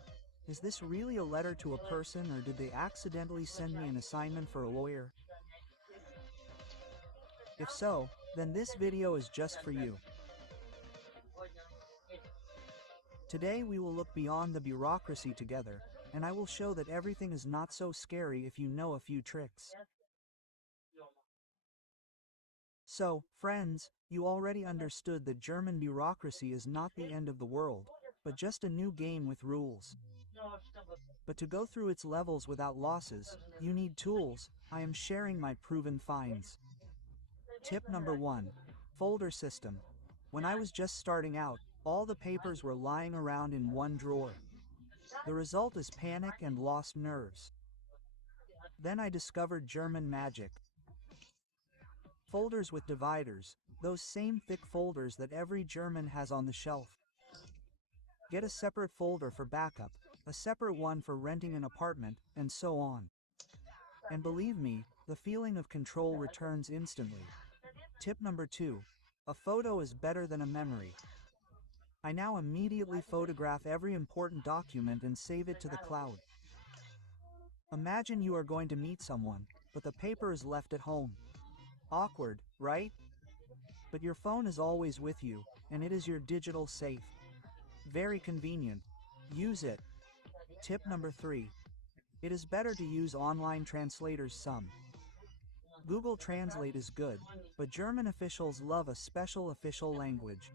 is this really a letter to a person, or did they accidentally send me an assignment for a lawyer? If so, then this video is just for you. Today we will look beyond the bureaucracy together, and I will show that everything is not so scary if you know a few tricks. So, friends, you already understood that German bureaucracy is not the end of the world, but just a new game with rules. But to go through its levels without losses, you need tools. I am sharing my proven finds. Tip number 1. Folder system. When I was just starting out, all the papers were lying around in one drawer. The result is panic and lost nerves. Then I discovered German magic. Folders with dividers, those same thick folders that every German has on the shelf. Get a separate folder for backup, a separate one for renting an apartment, and so on. And believe me, the feeling of control returns instantly. Tip number 2. A photo is better than a memory. I now immediately photograph every important document and save it to the cloud. Imagine you are going to meet someone, but the paper is left at home. Awkward, right? But your phone is always with you, and it is your digital safe. Very convenient. Use it. Tip number 3. It is better to use online translators some. Google Translate is good, but German officials love a special official language.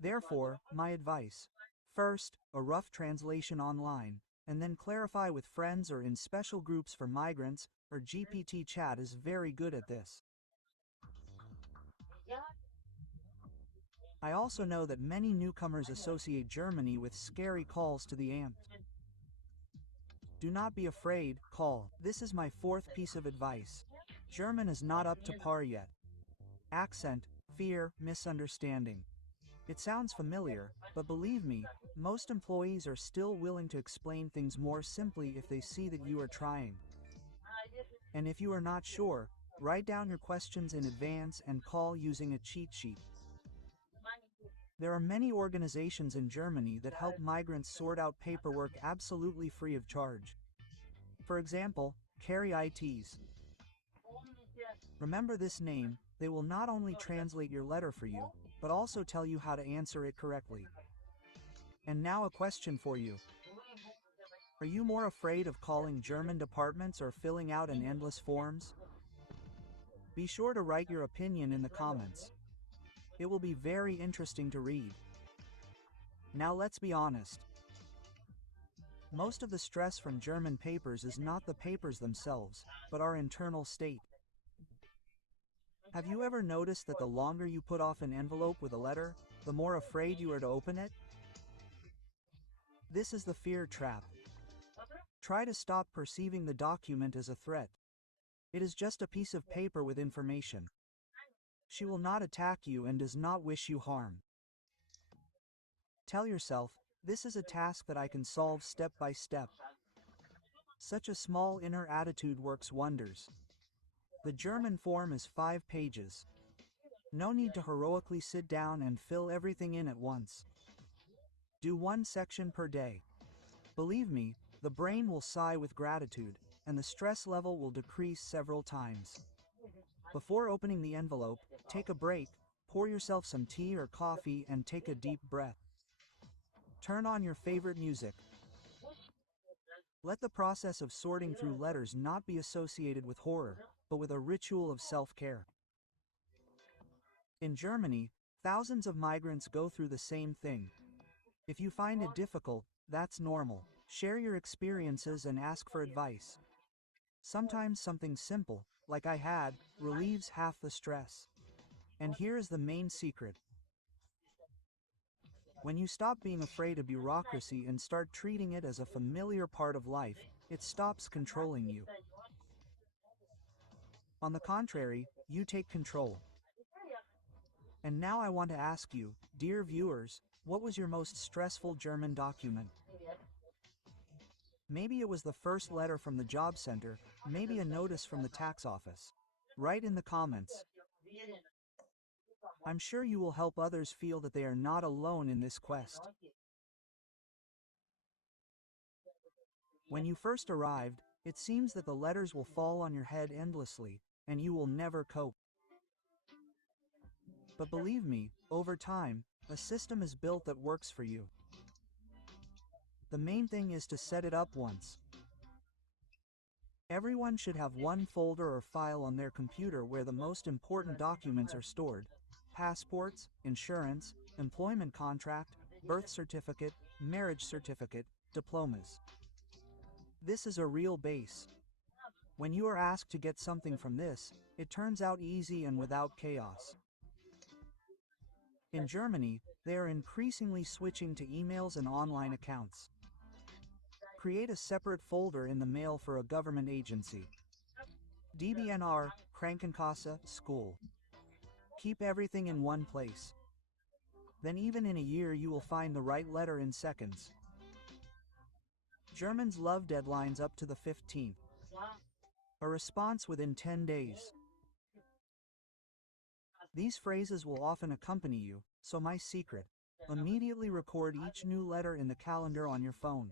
Therefore, my advice: first, a rough translation online, and then clarify with friends or in special groups for migrants, or GPT chat is very good at this. I also know that many newcomers associate Germany with scary calls to the Amt. Do not be afraid, call. This is my 4th piece of advice. German is not up to par yet. Accent, fear, misunderstanding. It sounds familiar, but believe me, most employees are still willing to explain things more simply if they see that you are trying. And if you are not sure, write down your questions in advance and call using a cheat sheet. There are many organizations in Germany that help migrants sort out paperwork absolutely free of charge. For example, Carry ITs. Remember this name, they will not only translate your letter for you, but also tell you how to answer it correctly. And now a question for you. Are you more afraid of calling German departments or filling out an endless forms? Be sure to write your opinion in the comments. It will be very interesting to read. Now let's be honest. Most of the stress from German papers is not the papers themselves, but our internal state. Have you ever noticed that the longer you put off an envelope with a letter, the more afraid you are to open it? This is the fear trap. Try to stop perceiving the document as a threat. It is just a piece of paper with information. She will not attack you and does not wish you harm. Tell yourself, this is a task that I can solve step by step. Such a small inner attitude works wonders. The German form is 5 pages. No need to heroically sit down and fill everything in at once. Do 1 section per day. Believe me, the brain will sigh with gratitude, and the stress level will decrease several times. Before opening the envelope, take a break, pour yourself some tea or coffee and take a deep breath. Turn on your favorite music. Let the process of sorting through letters not be associated with horror, but with a ritual of self-care. In Germany, thousands of migrants go through the same thing. If you find it difficult, that's normal. Share your experiences and ask for advice. Sometimes something simple, like I had, relieves half the stress. And here is the main secret. When you stop being afraid of bureaucracy and start treating it as a familiar part of life, it stops controlling you. On the contrary, you take control. And now I want to ask you, dear viewers, what was your most stressful German document? Maybe it was the first letter from the job center, maybe a notice from the tax office. Write in the comments. I'm sure you will help others feel that they are not alone in this quest. When you first arrived, it seems that the letters will fall on your head endlessly, and you will never cope. But believe me, over time, a system is built that works for you. The main thing is to set it up once. Everyone should have one folder or file on their computer where the most important documents are stored. Passports, insurance, employment contract, birth certificate, marriage certificate, diplomas. This is a real base. When you are asked to get something from this, it turns out easy and without chaos. In Germany, they are increasingly switching to emails and online accounts. Create a separate folder in the mail for a government agency. DBNR, Krankenkasse, school. Keep everything in one place. Then even in a year you will find the right letter in seconds. Germans love deadlines up to the 15th. A response within 10 days. These phrases will often accompany you, so my secret: immediately record each new letter in the calendar on your phone.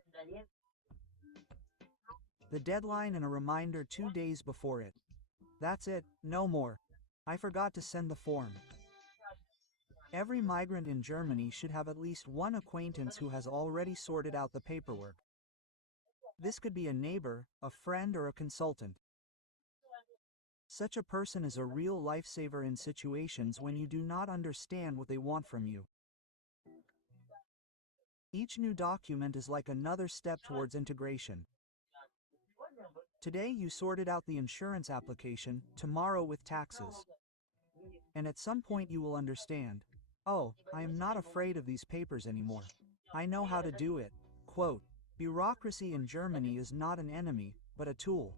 The deadline and a reminder 2 days before it. That's it, no more. I forgot to send the form. Every migrant in Germany should have at least one acquaintance who has already sorted out the paperwork. This could be a neighbor, a friend, or a consultant. Such a person is a real lifesaver in situations when you do not understand what they want from you. Each new document is like another step towards integration. Today you sorted out the insurance application, tomorrow with taxes. And at some point you will understand, oh, I am not afraid of these papers anymore. I know how to do it. Quote, bureaucracy in Germany is not an enemy, but a tool.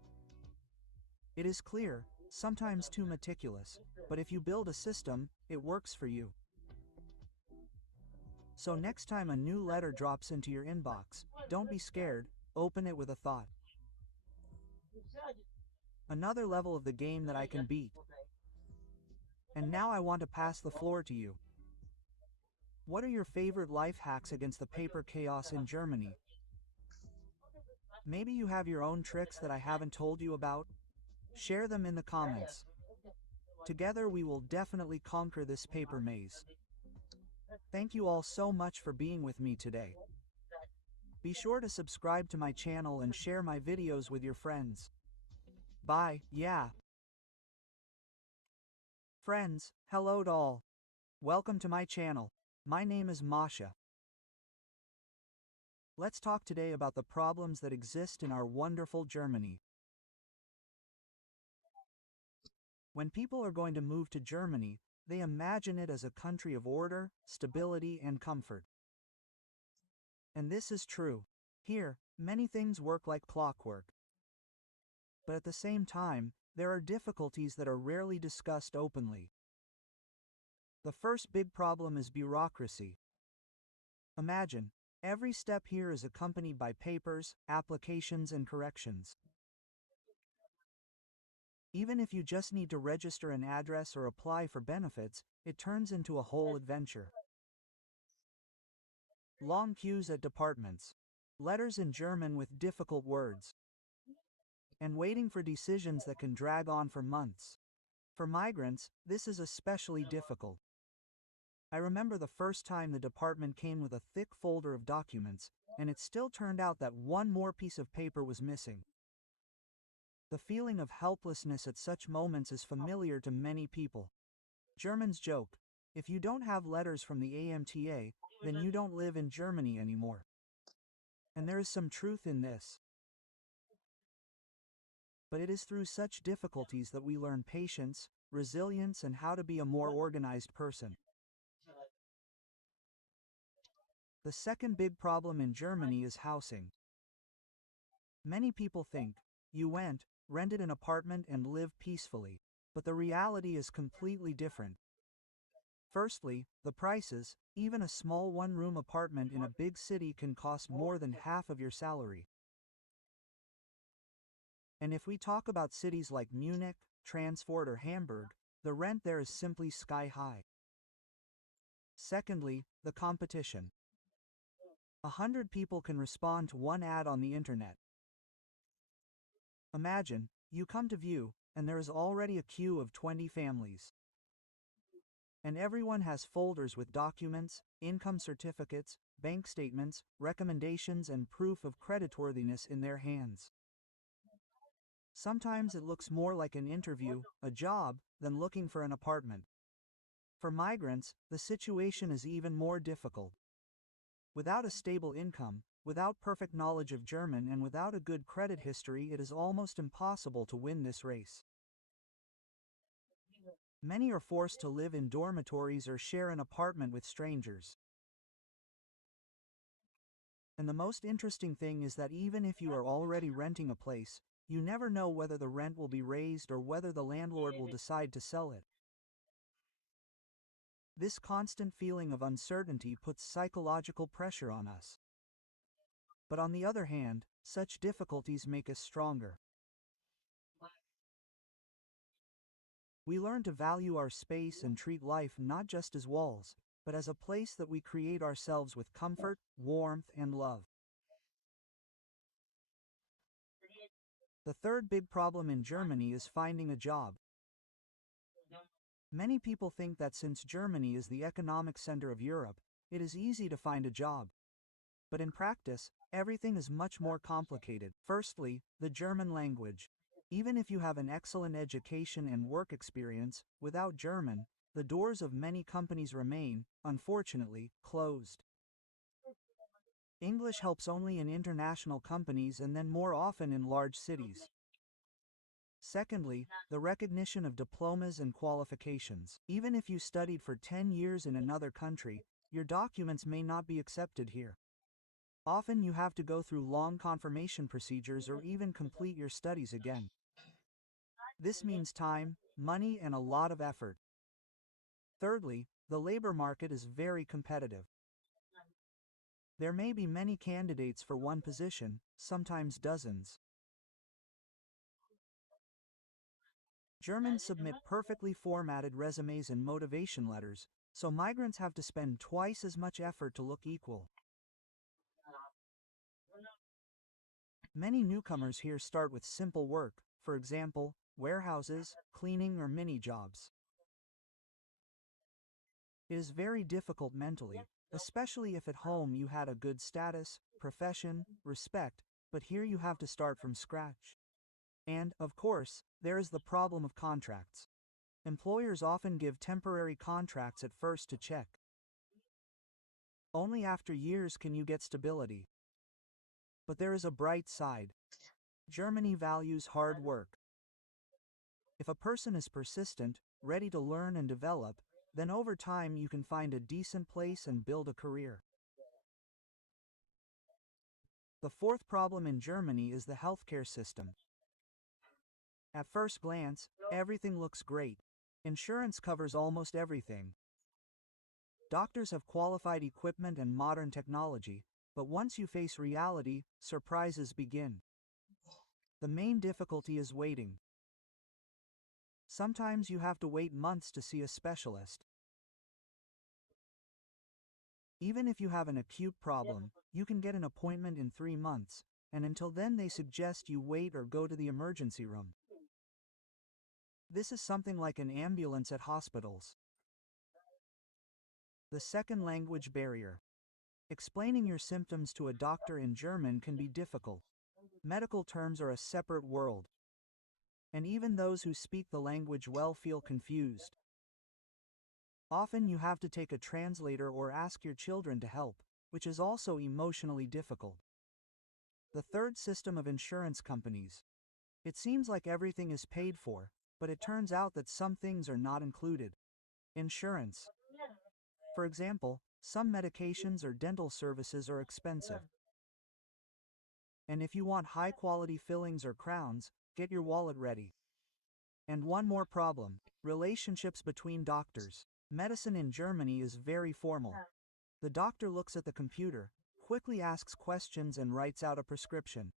It is clear, sometimes too meticulous, but if you build a system, it works for you. So next time a new letter drops into your inbox, don't be scared, open it with a thought. Another level of the game that I can beat. And now I want to pass the floor to you. What are your favorite life hacks against the paper chaos in Germany? Maybe you have your own tricks that I haven't told you about? Share them in the comments. Together we will definitely conquer this paper maze. Thank you all so much for being with me today. Be sure to subscribe to my channel and share my videos with your friends. Bye, yeah. Friends, hello to all. Welcome to my channel. My name is Masha. Let's talk today about the problems that exist in our wonderful Germany. When people are going to move to Germany, they imagine it as a country of order, stability, and comfort. And this is true. Here, many things work like clockwork. But at the same time, there are difficulties that are rarely discussed openly. The first big problem is bureaucracy. Imagine, every step here is accompanied by papers, applications, and corrections. Even if you just need to register an address or apply for benefits, it turns into a whole adventure. Long queues at departments, letters in German with difficult words, and waiting for decisions that can drag on for months. For migrants, this is especially difficult. I remember the first time the department came with a thick folder of documents, and it still turned out that one more piece of paper was missing. The feeling of helplessness at such moments is familiar to many people. Germans joke, if you don't have letters from the AMTA, then you don't live in Germany anymore. And there is some truth in this. But it is through such difficulties that we learn patience, resilience, and how to be a more organized person. The second big problem in Germany is housing. Many people think, you went, rented an apartment and live peacefully, but the reality is completely different. Firstly, the prices, even a small one-room apartment in a big city can cost more than half of your salary. And if we talk about cities like Munich, Frankfurt, or Hamburg, the rent there is simply sky high. Secondly, the competition. 100 people can respond to one ad on the internet. Imagine, you come to view, and there is already a queue of 20 families. And everyone has folders with documents, income certificates, bank statements, recommendations, and proof of creditworthiness in their hands. Sometimes it looks more like an interview, a job, than looking for an apartment. For migrants, the situation is even more difficult. Without a stable income, without perfect knowledge of German, and without a good credit history, it is almost impossible to win this race. Many are forced to live in dormitories or share an apartment with strangers. And the most interesting thing is that even if you are already renting a place, you never know whether the rent will be raised or whether the landlord will decide to sell it. This constant feeling of uncertainty puts psychological pressure on us. But on the other hand, such difficulties make us stronger. We learn to value our space and treat life not just as walls, but as a place that we create ourselves with comfort, warmth, and love. The third big problem in Germany is finding a job. Many people think that since Germany is the economic center of Europe, it is easy to find a job. But in practice, everything is much more complicated. Firstly, the German language. Even if you have an excellent education and work experience, without German, the doors of many companies remain, unfortunately, closed. English helps only in international companies and then more often in large cities. Secondly, the recognition of diplomas and qualifications. Even if you studied for 10 years in another country, your documents may not be accepted here. Often you have to go through long confirmation procedures or even complete your studies again. This means time, money, and a lot of effort. Thirdly, the labor market is very competitive. There may be many candidates for one position, sometimes dozens. Germans submit perfectly formatted resumes and motivation letters, so migrants have to spend twice as much effort to look equal. Many newcomers here start with simple work, for example, warehouses, cleaning, or mini jobs. It is very difficult mentally, especially if at home you had a good status, profession, respect, but here you have to start from scratch. And, of course, there is the problem of contracts. Employers often give temporary contracts at first to check. Only after years can you get stability. But there is a bright side. Germany values hard work. If a person is persistent, ready to learn and develop, then over time you can find a decent place and build a career. The fourth problem in Germany is the healthcare system. At first glance, everything looks great. Insurance covers almost everything. Doctors have qualified equipment and modern technology, but once you face reality, surprises begin. The main difficulty is waiting. Sometimes you have to wait months to see a specialist. Even if you have an acute problem, you can get an appointment in 3 months, and until then they suggest you wait or go to the emergency room. This is something like an ambulance at hospitals. The second language barrier. Explaining your symptoms to a doctor in German can be difficult. Medical terms are a separate world. And even those who speak the language well feel confused. Often you have to take a translator or ask your children to help, which is also emotionally difficult. The third system of insurance companies. It seems like everything is paid for, but it turns out that some things are not included. Insurance. For example, some medications or dental services are expensive. And if you want high-quality fillings or crowns, get your wallet ready. And one more problem: relationships between doctors. Medicine in Germany is very formal. The doctor looks at the computer, quickly asks questions and writes out a prescription.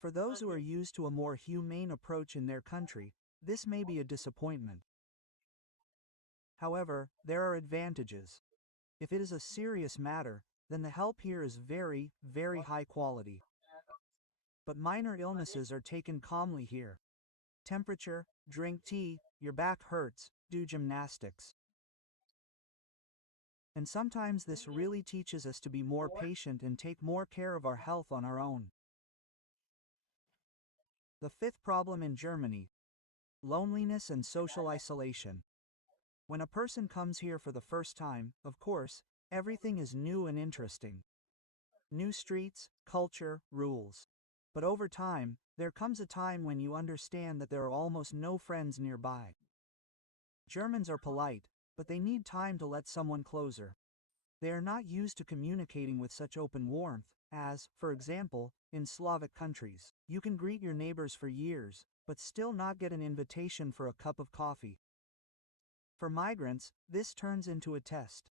For those who are used to a more humane approach in their country, this may be a disappointment. However, there are advantages. If it is a serious matter, then the help here is very, very high quality. But minor illnesses are taken calmly here. Temperature, drink tea, your back hurts, do gymnastics. And sometimes this really teaches us to be more patient and take more care of our health on our own. The fifth problem in Germany: loneliness and social isolation. When a person comes here for the first time, of course, everything is new and interesting. New streets, culture, rules. But over time, there comes a time when you understand that there are almost no friends nearby. Germans are polite, but they need time to let someone closer. They are not used to communicating with such open warmth, as, for example, in Slavic countries. You can greet your neighbors for years, but still not get an invitation for a cup of coffee. For migrants, this turns into a test.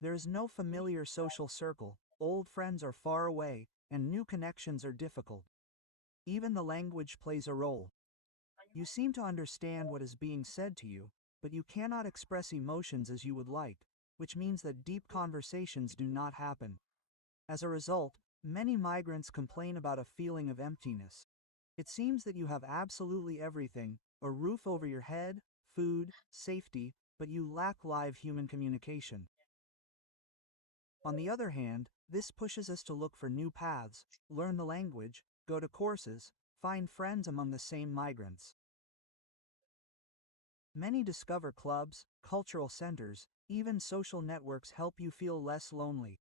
There is no familiar social circle, old friends are far away, and new connections are difficult. Even the language plays a role. You seem to understand what is being said to you, but you cannot express emotions as you would like, which means that deep conversations do not happen. As a result, many migrants complain about a feeling of emptiness. It seems that you have absolutely everything: a roof over your head, food, safety, but you lack live human communication. On the other hand, this pushes us to look for new paths, learn the language, go to courses, find friends among the same migrants. Many discover clubs, cultural centers, even social networks help you feel less lonely.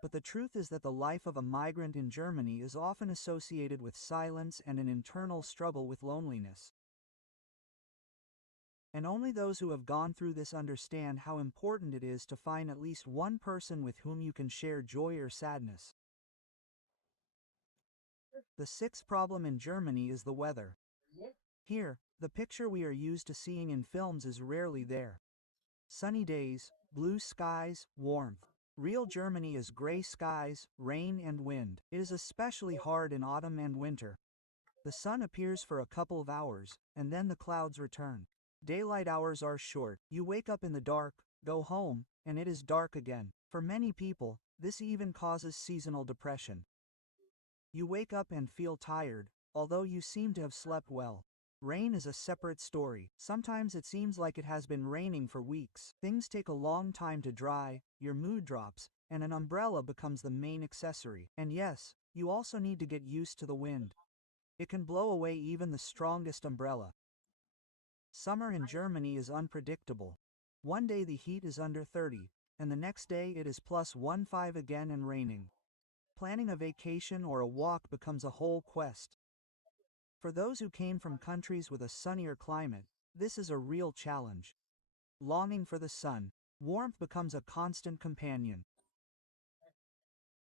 But the truth is that the life of a migrant in Germany is often associated with silence and an internal struggle with loneliness. And only those who have gone through this understand how important it is to find at least one person with whom you can share joy or sadness. The sixth problem in Germany is the weather. Here, the picture we are used to seeing in films is rarely there. Sunny days, blue skies, warmth. Real Germany is gray skies, rain and wind. It is especially hard in autumn and winter. The sun appears for a couple of hours, and then the clouds return. Daylight hours are short. You wake up in the dark, go home, and it is dark again. For many people, this even causes seasonal depression. You wake up and feel tired, although you seem to have slept well. Rain is a separate story. Sometimes it seems like it has been raining for weeks. Things take a long time to dry, your mood drops, and an umbrella becomes the main accessory. And yes, you also need to get used to the wind. It can blow away even the strongest umbrella. Summer in Germany is unpredictable. One day the heat is under 30, and the next day it is plus 15 again and raining. Planning a vacation or a walk becomes a whole quest. For those who came from countries with a sunnier climate, this is a real challenge. Longing for the sun, warmth becomes a constant companion.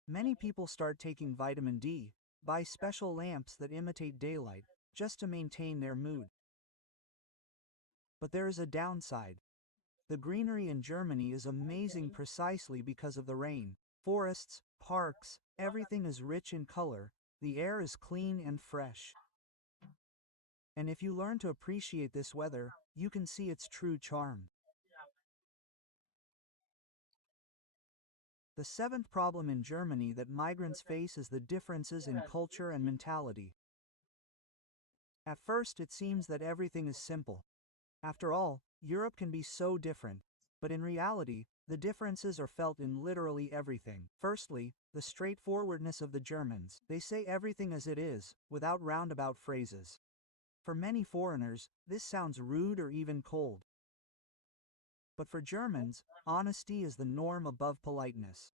Many people start taking vitamin D, buy special lamps that imitate daylight, just to maintain their mood. But there is a downside. The greenery in Germany is amazing precisely because of the rain. Forests, parks, everything is rich in color, the air is clean and fresh. And if you learn to appreciate this weather, you can see its true charm. The seventh problem in Germany that migrants face is the differences in culture and mentality. At first it seems that everything is simple. After all, Europe can be so different, but in reality, the differences are felt in literally everything. Firstly, the straightforwardness of the Germans. They say everything as it is, without roundabout phrases. For many foreigners, this sounds rude or even cold. But for Germans, honesty is the norm above politeness.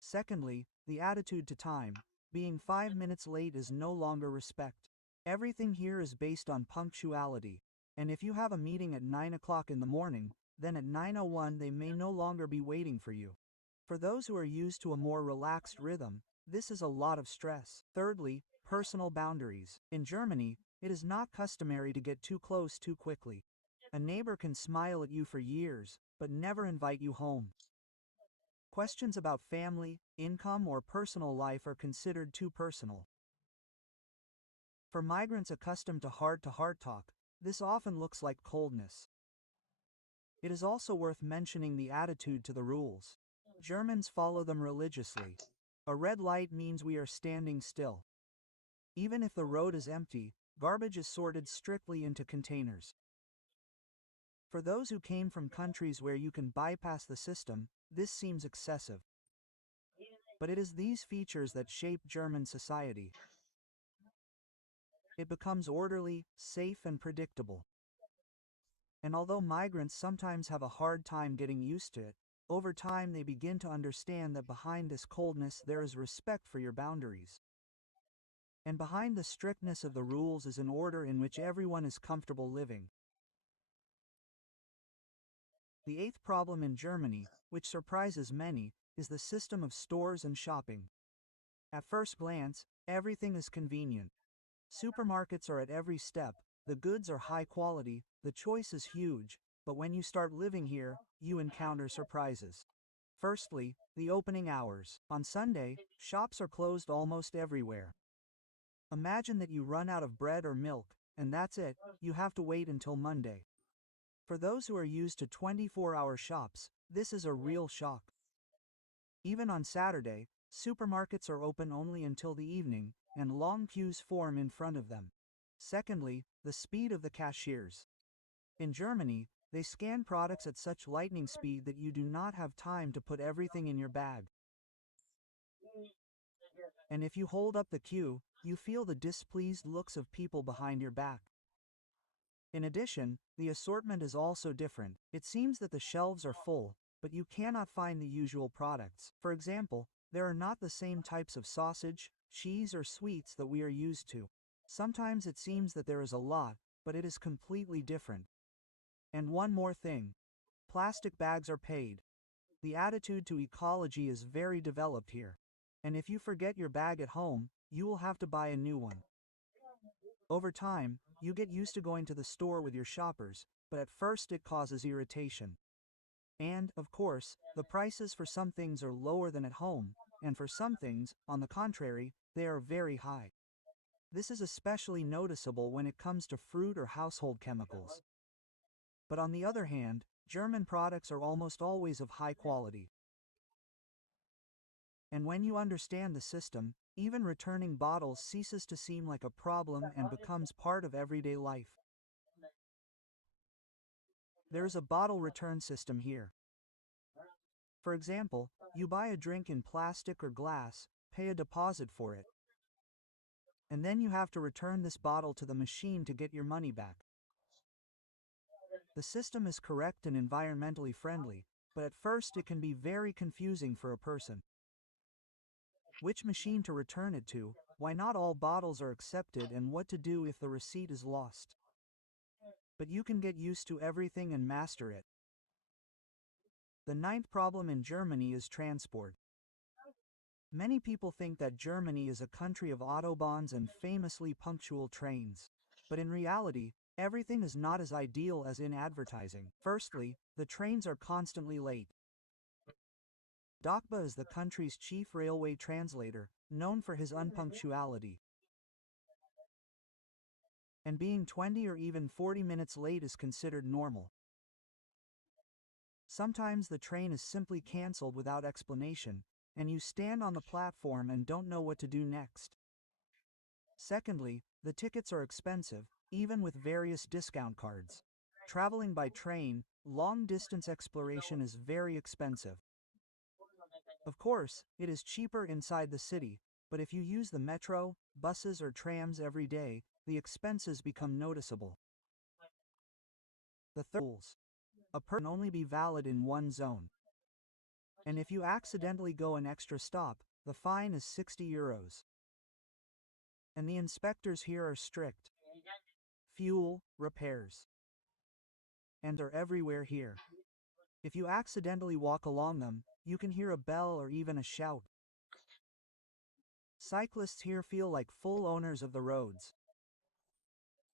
Secondly, the attitude to time. Being 5 minutes late is no longer respect. Everything here is based on punctuality, and if you have a meeting at 9 o'clock in the morning, then at 9:01 they may no longer be waiting for you. For those who are used to a more relaxed rhythm, this is a lot of stress. Thirdly, personal boundaries. In Germany, it is not customary to get too close too quickly. A neighbor can smile at you for years, but never invite you home. Questions about family, income, or personal life are considered too personal. For migrants accustomed to heart-to-heart talk, this often looks like coldness. It is also worth mentioning the attitude to the rules. Germans follow them religiously. A red light means we are standing still. Even if the road is empty, garbage is sorted strictly into containers. For those who came from countries where you can bypass the system, this seems excessive. But it is these features that shape German society. It becomes orderly, safe, and predictable. And although migrants sometimes have a hard time getting used to it, over time they begin to understand that behind this coldness there is respect for your boundaries. And behind the strictness of the rules is an order in which everyone is comfortable living. The eighth problem in Germany, which surprises many, is the system of stores and shopping. At first glance, everything is convenient. Supermarkets are at every step, the goods are high quality, the choice is huge, but when you start living here, you encounter surprises. Firstly, the opening hours. On Sunday, shops are closed almost everywhere. Imagine that you run out of bread or milk, and that's it, you have to wait until Monday. For those who are used to 24-hour shops, this is a real shock. Even on Saturday, supermarkets are open only until the evening, and long queues form in front of them. Secondly, the speed of the cashiers. In Germany, they scan products at such lightning speed that you do not have time to put everything in your bag. And if you hold up the queue, you feel the displeased looks of people behind your back. In addition, the assortment is also different. It seems that the shelves are full, but you cannot find the usual products. For example, there are not the same types of sausage, cheese, or sweets that we are used to. Sometimes it seems that there is a lot, but it is completely different. And one more thing. Plastic bags are paid. The attitude to ecology is very developed here. And if you forget your bag at home, you will have to buy a new one. Over time, you get used to going to the store with your shoppers, but at first it causes irritation. And, of course, the prices for some things are lower than at home, and for some things, on the contrary, they are very high. This is especially noticeable when it comes to fruit or household chemicals. But on the other hand, German products are almost always of high quality. And when you understand the system, even returning bottles ceases to seem like a problem and becomes part of everyday life. There is a bottle return system here. For example, you buy a drink in plastic or glass, pay a deposit for it, and then you have to return this bottle to the machine to get your money back. The system is correct and environmentally friendly, but at first it can be very confusing for a person. Which machine to return it to, why not all bottles are accepted, and what to do if the receipt is lost. But you can get used to everything and master it. The ninth problem in Germany is transport. Many people think that Germany is a country of autobahns and famously punctual trains. But in reality, everything is not as ideal as in advertising. Firstly, the trains are constantly late. Dakba is the country's chief railway translator, known for his unpunctuality. And being 20 or even 40 minutes late is considered normal. Sometimes the train is simply cancelled without explanation, and you stand on the platform and don't know what to do next. Secondly, the tickets are expensive, even with various discount cards. Traveling by train, long-distance exploration is very expensive. Of course, it is cheaper inside the city, but if you use the metro, buses, or trams every day, the expenses become noticeable. The third rules. A permit can only be valid in one zone. And if you accidentally go an extra stop, the fine is 60 euros. And the inspectors here are strict. Fuel, repairs, and are everywhere here. If you accidentally walk along them, you can hear a bell or even a shout. Cyclists here feel like full owners of the roads.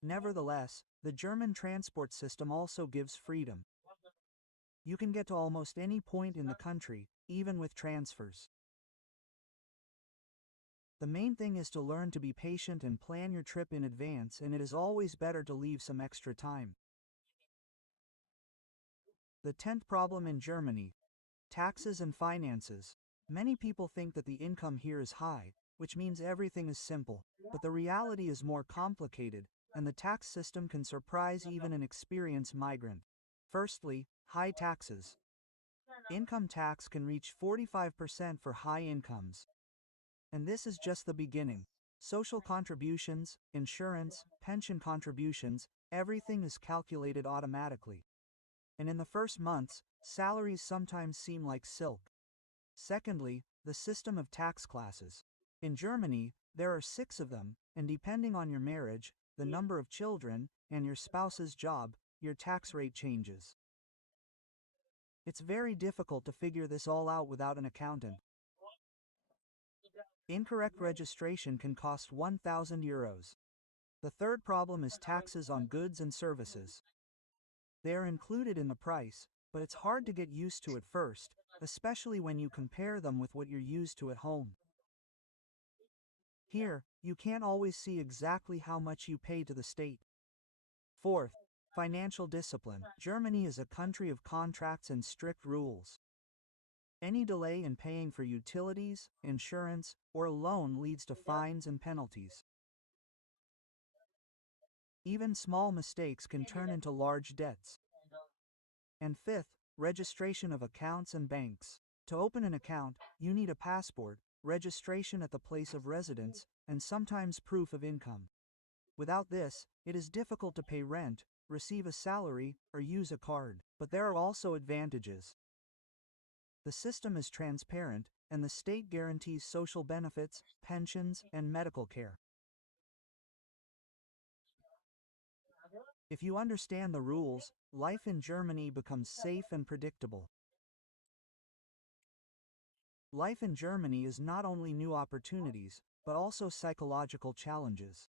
Nevertheless, the German transport system also gives freedom. You can get to almost any point in the country, even with transfers. The main thing is to learn to be patient and plan your trip in advance, and it is always better to leave some extra time. The 10th problem in Germany: taxes and finances. Many people think that the income here is high, which means everything is simple, but the reality is more complicated, and the tax system can surprise even an experienced migrant. Firstly, high taxes. Income tax can reach 45% for high incomes. And this is just the beginning. Social contributions, insurance, pension contributions, everything is calculated automatically. And in the first months, salaries sometimes seem like silk. Secondly, the system of tax classes. In Germany, there are 6 of them, and depending on your marriage, the number of children, and your spouse's job, your tax rate changes. It's very difficult to figure this all out without an accountant. Incorrect registration can cost 1,000 euros. The third problem is taxes on goods and services. They are included in the price, but it's hard to get used to at first, especially when you compare them with what you're used to at home. Here, you can't always see exactly how much you pay to the state. Fourth, financial discipline. Germany is a country of contracts and strict rules. Any delay in paying for utilities, insurance, or a loan leads to fines and penalties. Even small mistakes can turn into large debts. And fifth, registration of accounts and banks. To open an account, you need a passport, registration at the place of residence, and sometimes proof of income. Without this, it is difficult to pay rent, receive a salary, or use a card. But there are also advantages. The system is transparent, and the state guarantees social benefits, pensions, and medical care. If you understand the rules, life in Germany becomes safe and predictable. Life in Germany is not only new opportunities, but also psychological challenges.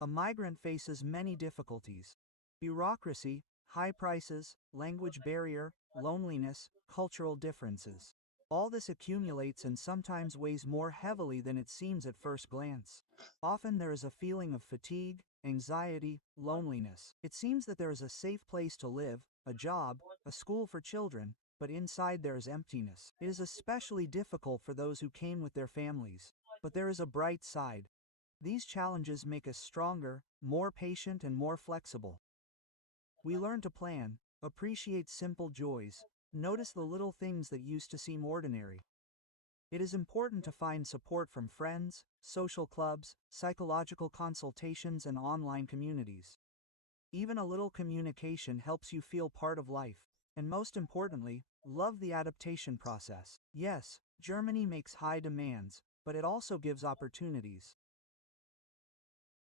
A migrant faces many difficulties: bureaucracy, high prices, language barrier, loneliness, cultural differences. All this accumulates and sometimes weighs more heavily than it seems at first glance. Often there is a feeling of fatigue, anxiety, loneliness. It seems that there is a safe place to live, a job, a school for children, but inside there is emptiness. It is especially difficult for those who came with their families. But there is a bright side. These challenges make us stronger, more patient, and more flexible. We learn to plan, appreciate simple joys, notice the little things that used to seem ordinary. It is important to find support from friends, social clubs, psychological consultations, and online communities. Even a little communication helps you feel part of life. And most importantly, love the adaptation process. Yes, Germany makes high demands, but it also gives opportunities.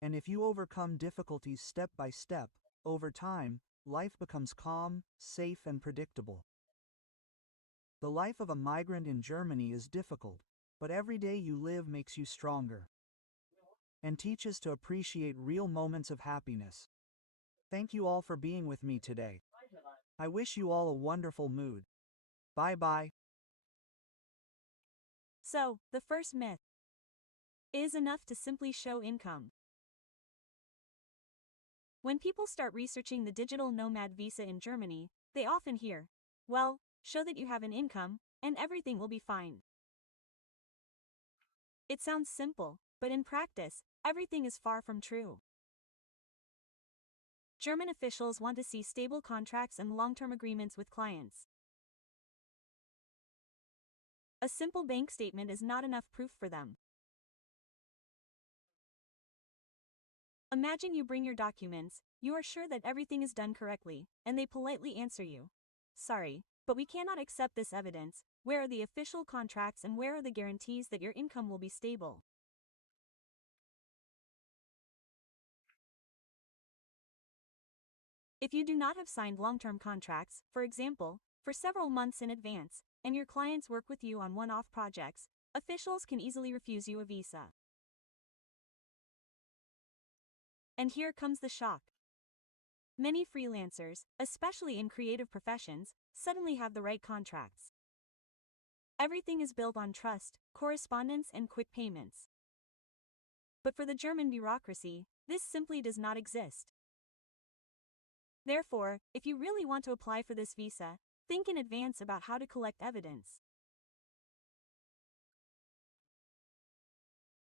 And if you overcome difficulties step by step, over time, life becomes calm, safe, and predictable. The life of a migrant in Germany is difficult, but every day you live makes you stronger and teaches to appreciate real moments of happiness. Thank you all for being with me today. I wish you all a wonderful mood. Bye-bye. So, the first myth is enough to simply show income. When people start researching the digital nomad visa in Germany, they often hear, well, show that you have an income, and everything will be fine. It sounds simple, but in practice, everything is far from true. German officials want to see stable contracts and long-term agreements with clients. A simple bank statement is not enough proof for them. Imagine you bring your documents, you are sure that everything is done correctly, and they politely answer you. Sorry, but we cannot accept this evidence. Where are the official contracts and where are the guarantees that your income will be stable? If you do not have signed long-term contracts, for example, for several months in advance, and your clients work with you on one-off projects, officials can easily refuse you a visa. And here comes the shock. Many freelancers, especially in creative professions, suddenly have the right contracts. Everything is built on trust, correspondence, and quick payments. But for the German bureaucracy, this simply does not exist. Therefore, if you really want to apply for this visa, think in advance about how to collect evidence.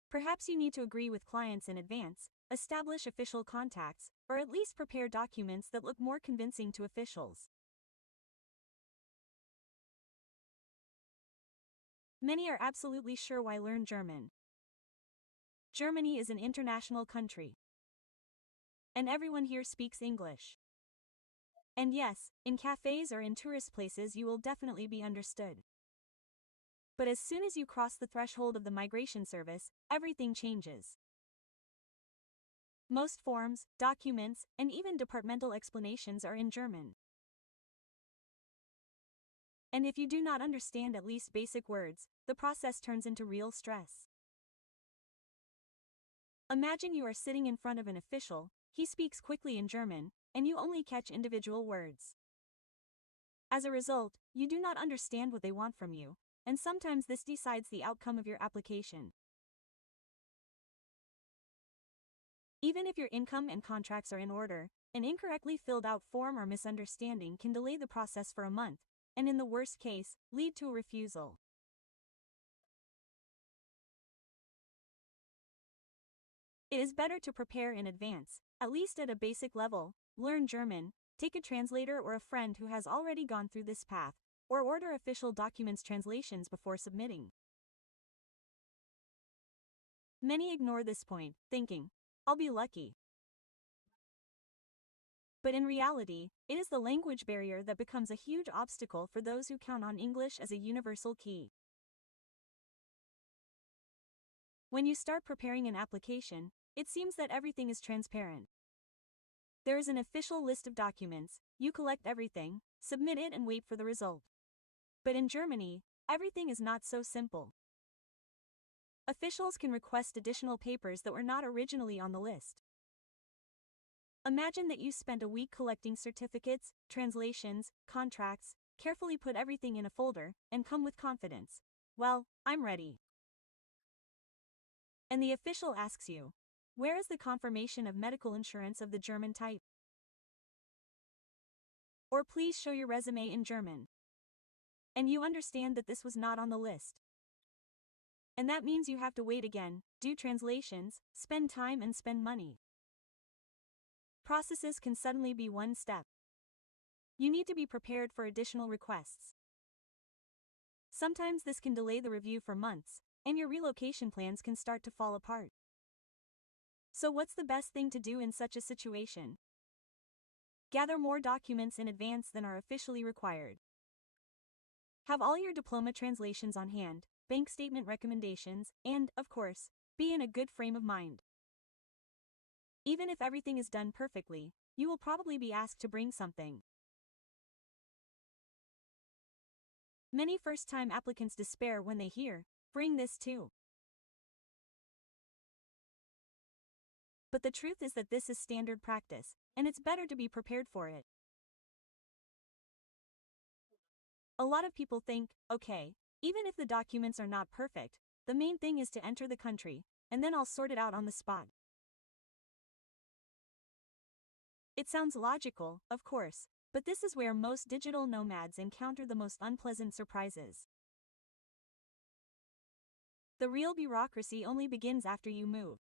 Perhaps you need to agree with clients in advance, establish official contacts, or at least prepare documents that look more convincing to officials. Many are absolutely sure why learn German. Germany is an international country. And everyone here speaks English. And yes, in cafes or in tourist places you will definitely be understood. But as soon as you cross the threshold of the migration service, everything changes. Most forms, documents, and even departmental explanations are in German. And if you do not understand at least basic words, the process turns into real stress. Imagine you are sitting in front of an official, he speaks quickly in German, and you only catch individual words. As a result, you do not understand what they want from you, and sometimes this decides the outcome of your application. Even if your income and contracts are in order, an incorrectly filled out form or misunderstanding can delay the process for a month, and in the worst case, lead to a refusal. It is better to prepare in advance, at least at a basic level, learn German, take a translator or a friend who has already gone through this path, or order official documents translations before submitting. Many ignore this point, thinking, I'll be lucky. But in reality, it is the language barrier that becomes a huge obstacle for those who count on English as a universal key. When you start preparing an application, it seems that everything is transparent. There is an official list of documents, you collect everything, submit it and wait for the result. But in Germany, everything is not so simple. Officials can request additional papers that were not originally on the list. Imagine that you spent a week collecting certificates, translations, contracts, carefully put everything in a folder, and come with confidence. Well, I'm ready. And the official asks you, where is the confirmation of medical insurance of the German type? Or please show your resume in German. And you understand that this was not on the list. And that means you have to wait again, do translations, spend time and spend money. Processes can suddenly be one step. You need to be prepared for additional requests. Sometimes this can delay the review for months, and your relocation plans can start to fall apart. So what's the best thing to do in such a situation? Gather more documents in advance than are officially required. Have all your diploma translations on hand, bank statement recommendations, and, of course, be in a good frame of mind. Even if everything is done perfectly, you will probably be asked to bring something. Many first-time applicants despair when they hear, "Bring this too." But the truth is that this is standard practice, and it's better to be prepared for it. A lot of people think, okay, even if the documents are not perfect, the main thing is to enter the country, and then I'll sort it out on the spot. It sounds logical, of course, but this is where most digital nomads encounter the most unpleasant surprises. The real bureaucracy only begins after you move.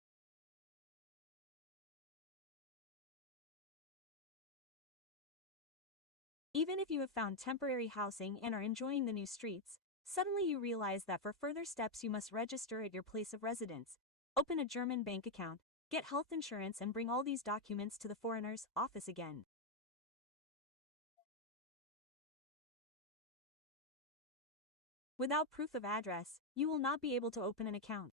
Even if you have found temporary housing and are enjoying the new streets, suddenly you realize that for further steps you must register at your place of residence, open a German bank account, get health insurance and bring all these documents to the foreigner's office again. Without proof of address, you will not be able to open an account.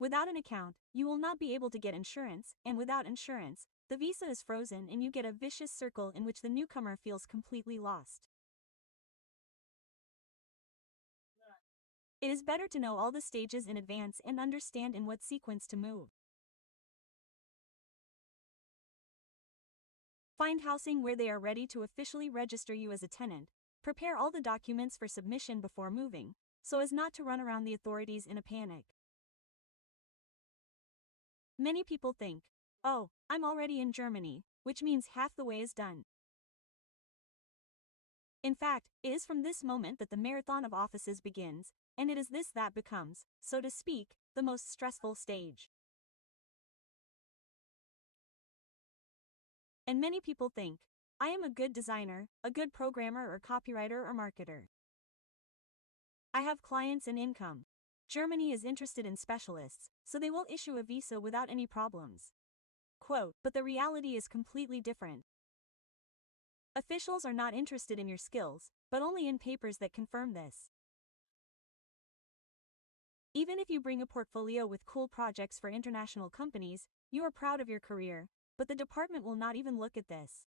Without an account, you will not be able to get insurance, and without insurance, the visa is frozen and you get a vicious circle in which the newcomer feels completely lost. It is better to know all the stages in advance and understand in what sequence to move. Find housing where they are ready to officially register you as a tenant. Prepare all the documents for submission before moving, so as not to run around the authorities in a panic. Many people think, oh, I'm already in Germany, which means half the way is done. In fact, it is from this moment that the marathon of offices begins, and it is this that becomes, so to speak, the most stressful stage. And many people think, I am a good designer, a good programmer or copywriter or marketer. I have clients and income. Germany is interested in specialists, so they will issue a visa without any problems. Quote, but the reality is completely different. Officials are not interested in your skills, but only in papers that confirm this. Even if you bring a portfolio with cool projects for international companies, you are proud of your career, but the department will not even look at this.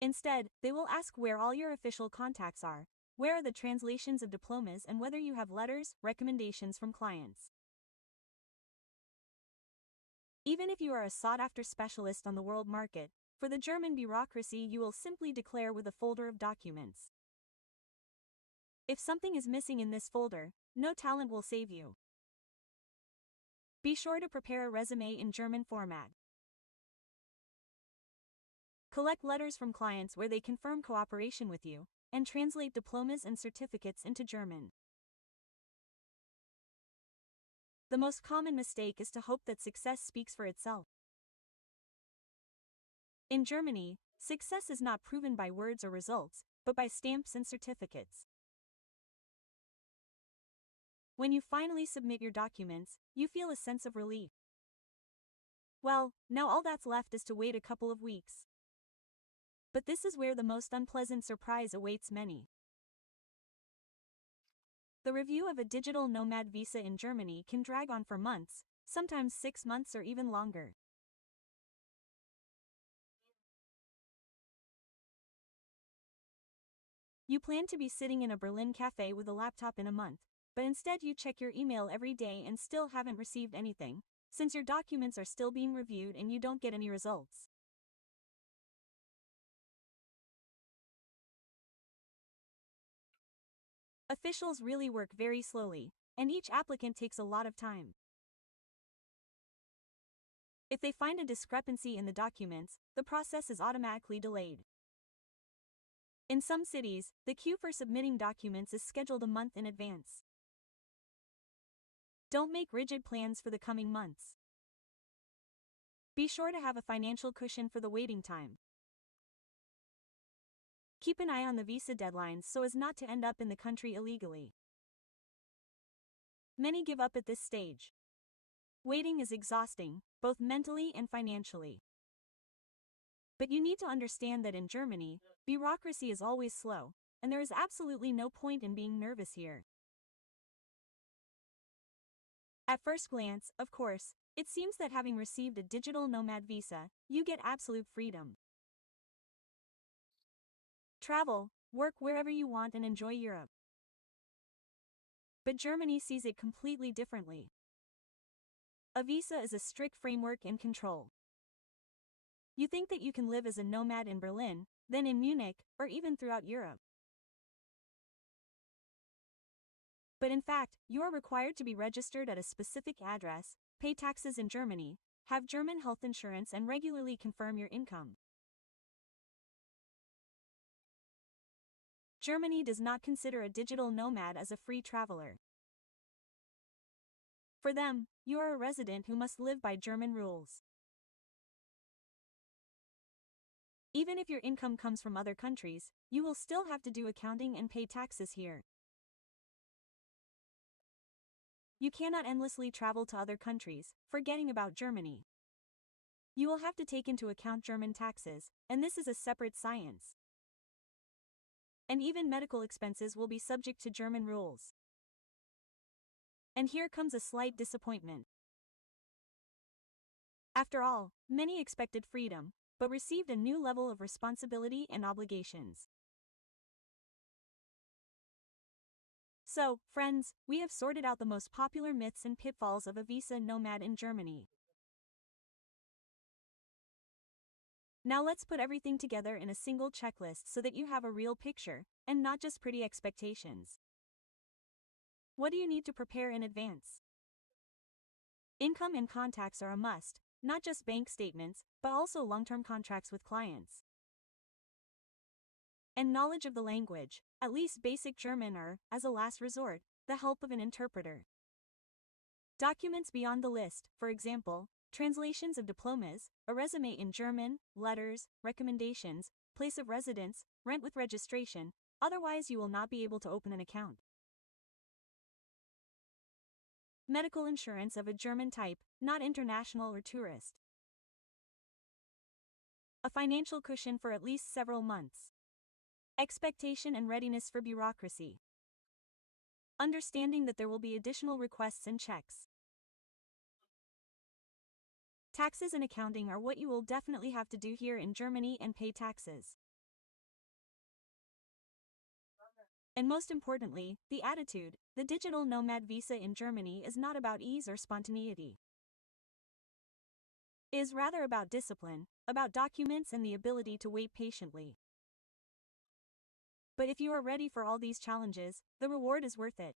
Instead, they will ask where all your official contacts are, where are the translations of diplomas, and whether you have letters, recommendations from clients. Even if you are a sought-after specialist on the world market, for the German bureaucracy you will simply declare with a folder of documents. If something is missing in this folder, no talent will save you. Be sure to prepare a resume in German format. Collect letters from clients where they confirm cooperation with you, and translate diplomas and certificates into German. The most common mistake is to hope that success speaks for itself. In Germany, success is not proven by words or results, but by stamps and certificates. When you finally submit your documents, you feel a sense of relief. Well, now all that's left is to wait a couple of weeks. But this is where the most unpleasant surprise awaits many. The review of a digital nomad visa in Germany can drag on for months, sometimes 6 months or even longer. You plan to be sitting in a Berlin cafe with a laptop in a month, but instead you check your email every day and still haven't received anything, since your documents are still being reviewed and you don't get any results. Officials really work very slowly, and each applicant takes a lot of time. If they find a discrepancy in the documents, the process is automatically delayed. In some cities, the queue for submitting documents is scheduled a month in advance. Don't make rigid plans for the coming months. Be sure to have a financial cushion for the waiting time. Keep an eye on the visa deadlines so as not to end up in the country illegally. Many give up at this stage. Waiting is exhausting, both mentally and financially. But you need to understand that in Germany, bureaucracy is always slow, and there is absolutely no point in being nervous here. At first glance, of course, it seems that having received a digital nomad visa, you get absolute freedom. Travel, work wherever you want and enjoy Europe. But Germany sees it completely differently. A visa is a strict framework and control. You think that you can live as a nomad in Berlin, then in Munich, or even throughout Europe. But in fact, you are required to be registered at a specific address, pay taxes in Germany, have German health insurance, and regularly confirm your income. Germany does not consider a digital nomad as a free traveler. For them, you are a resident who must live by German rules. Even if your income comes from other countries, you will still have to do accounting and pay taxes here. you cannot endlessly travel to other countries, forgetting about Germany. You will have to take into account German taxes, and this is a separate science. And even medical expenses will be subject to German rules. And here comes a slight disappointment. After all, many expected freedom, but received a new level of responsibility and obligations. So, friends, we have sorted out the most popular myths and pitfalls of a visa nomad in Germany. Now let's put everything together in a single checklist so that you have a real picture, and not just pretty expectations. What do you need to prepare in advance? Income and contacts are a must, not just bank statements, but also long-term contracts with clients. And knowledge of the language, at least basic German or, as a last resort, the help of an interpreter. Documents beyond the list, for example, translations of diplomas, a resume in German, letters, recommendations, place of residence, rent with registration, otherwise you will not be able to open an account. Medical insurance of a German type, not international or tourist. A financial cushion for at least several months. Expectation and readiness for bureaucracy. Understanding that there will be additional requests and checks. Taxes and accounting are what you will definitely have to do here in Germany and pay taxes. And most importantly, the attitude. The digital nomad visa in Germany is not about ease or spontaneity. It is rather about discipline, about documents and the ability to wait patiently. But if you are ready for all these challenges, the reward is worth it.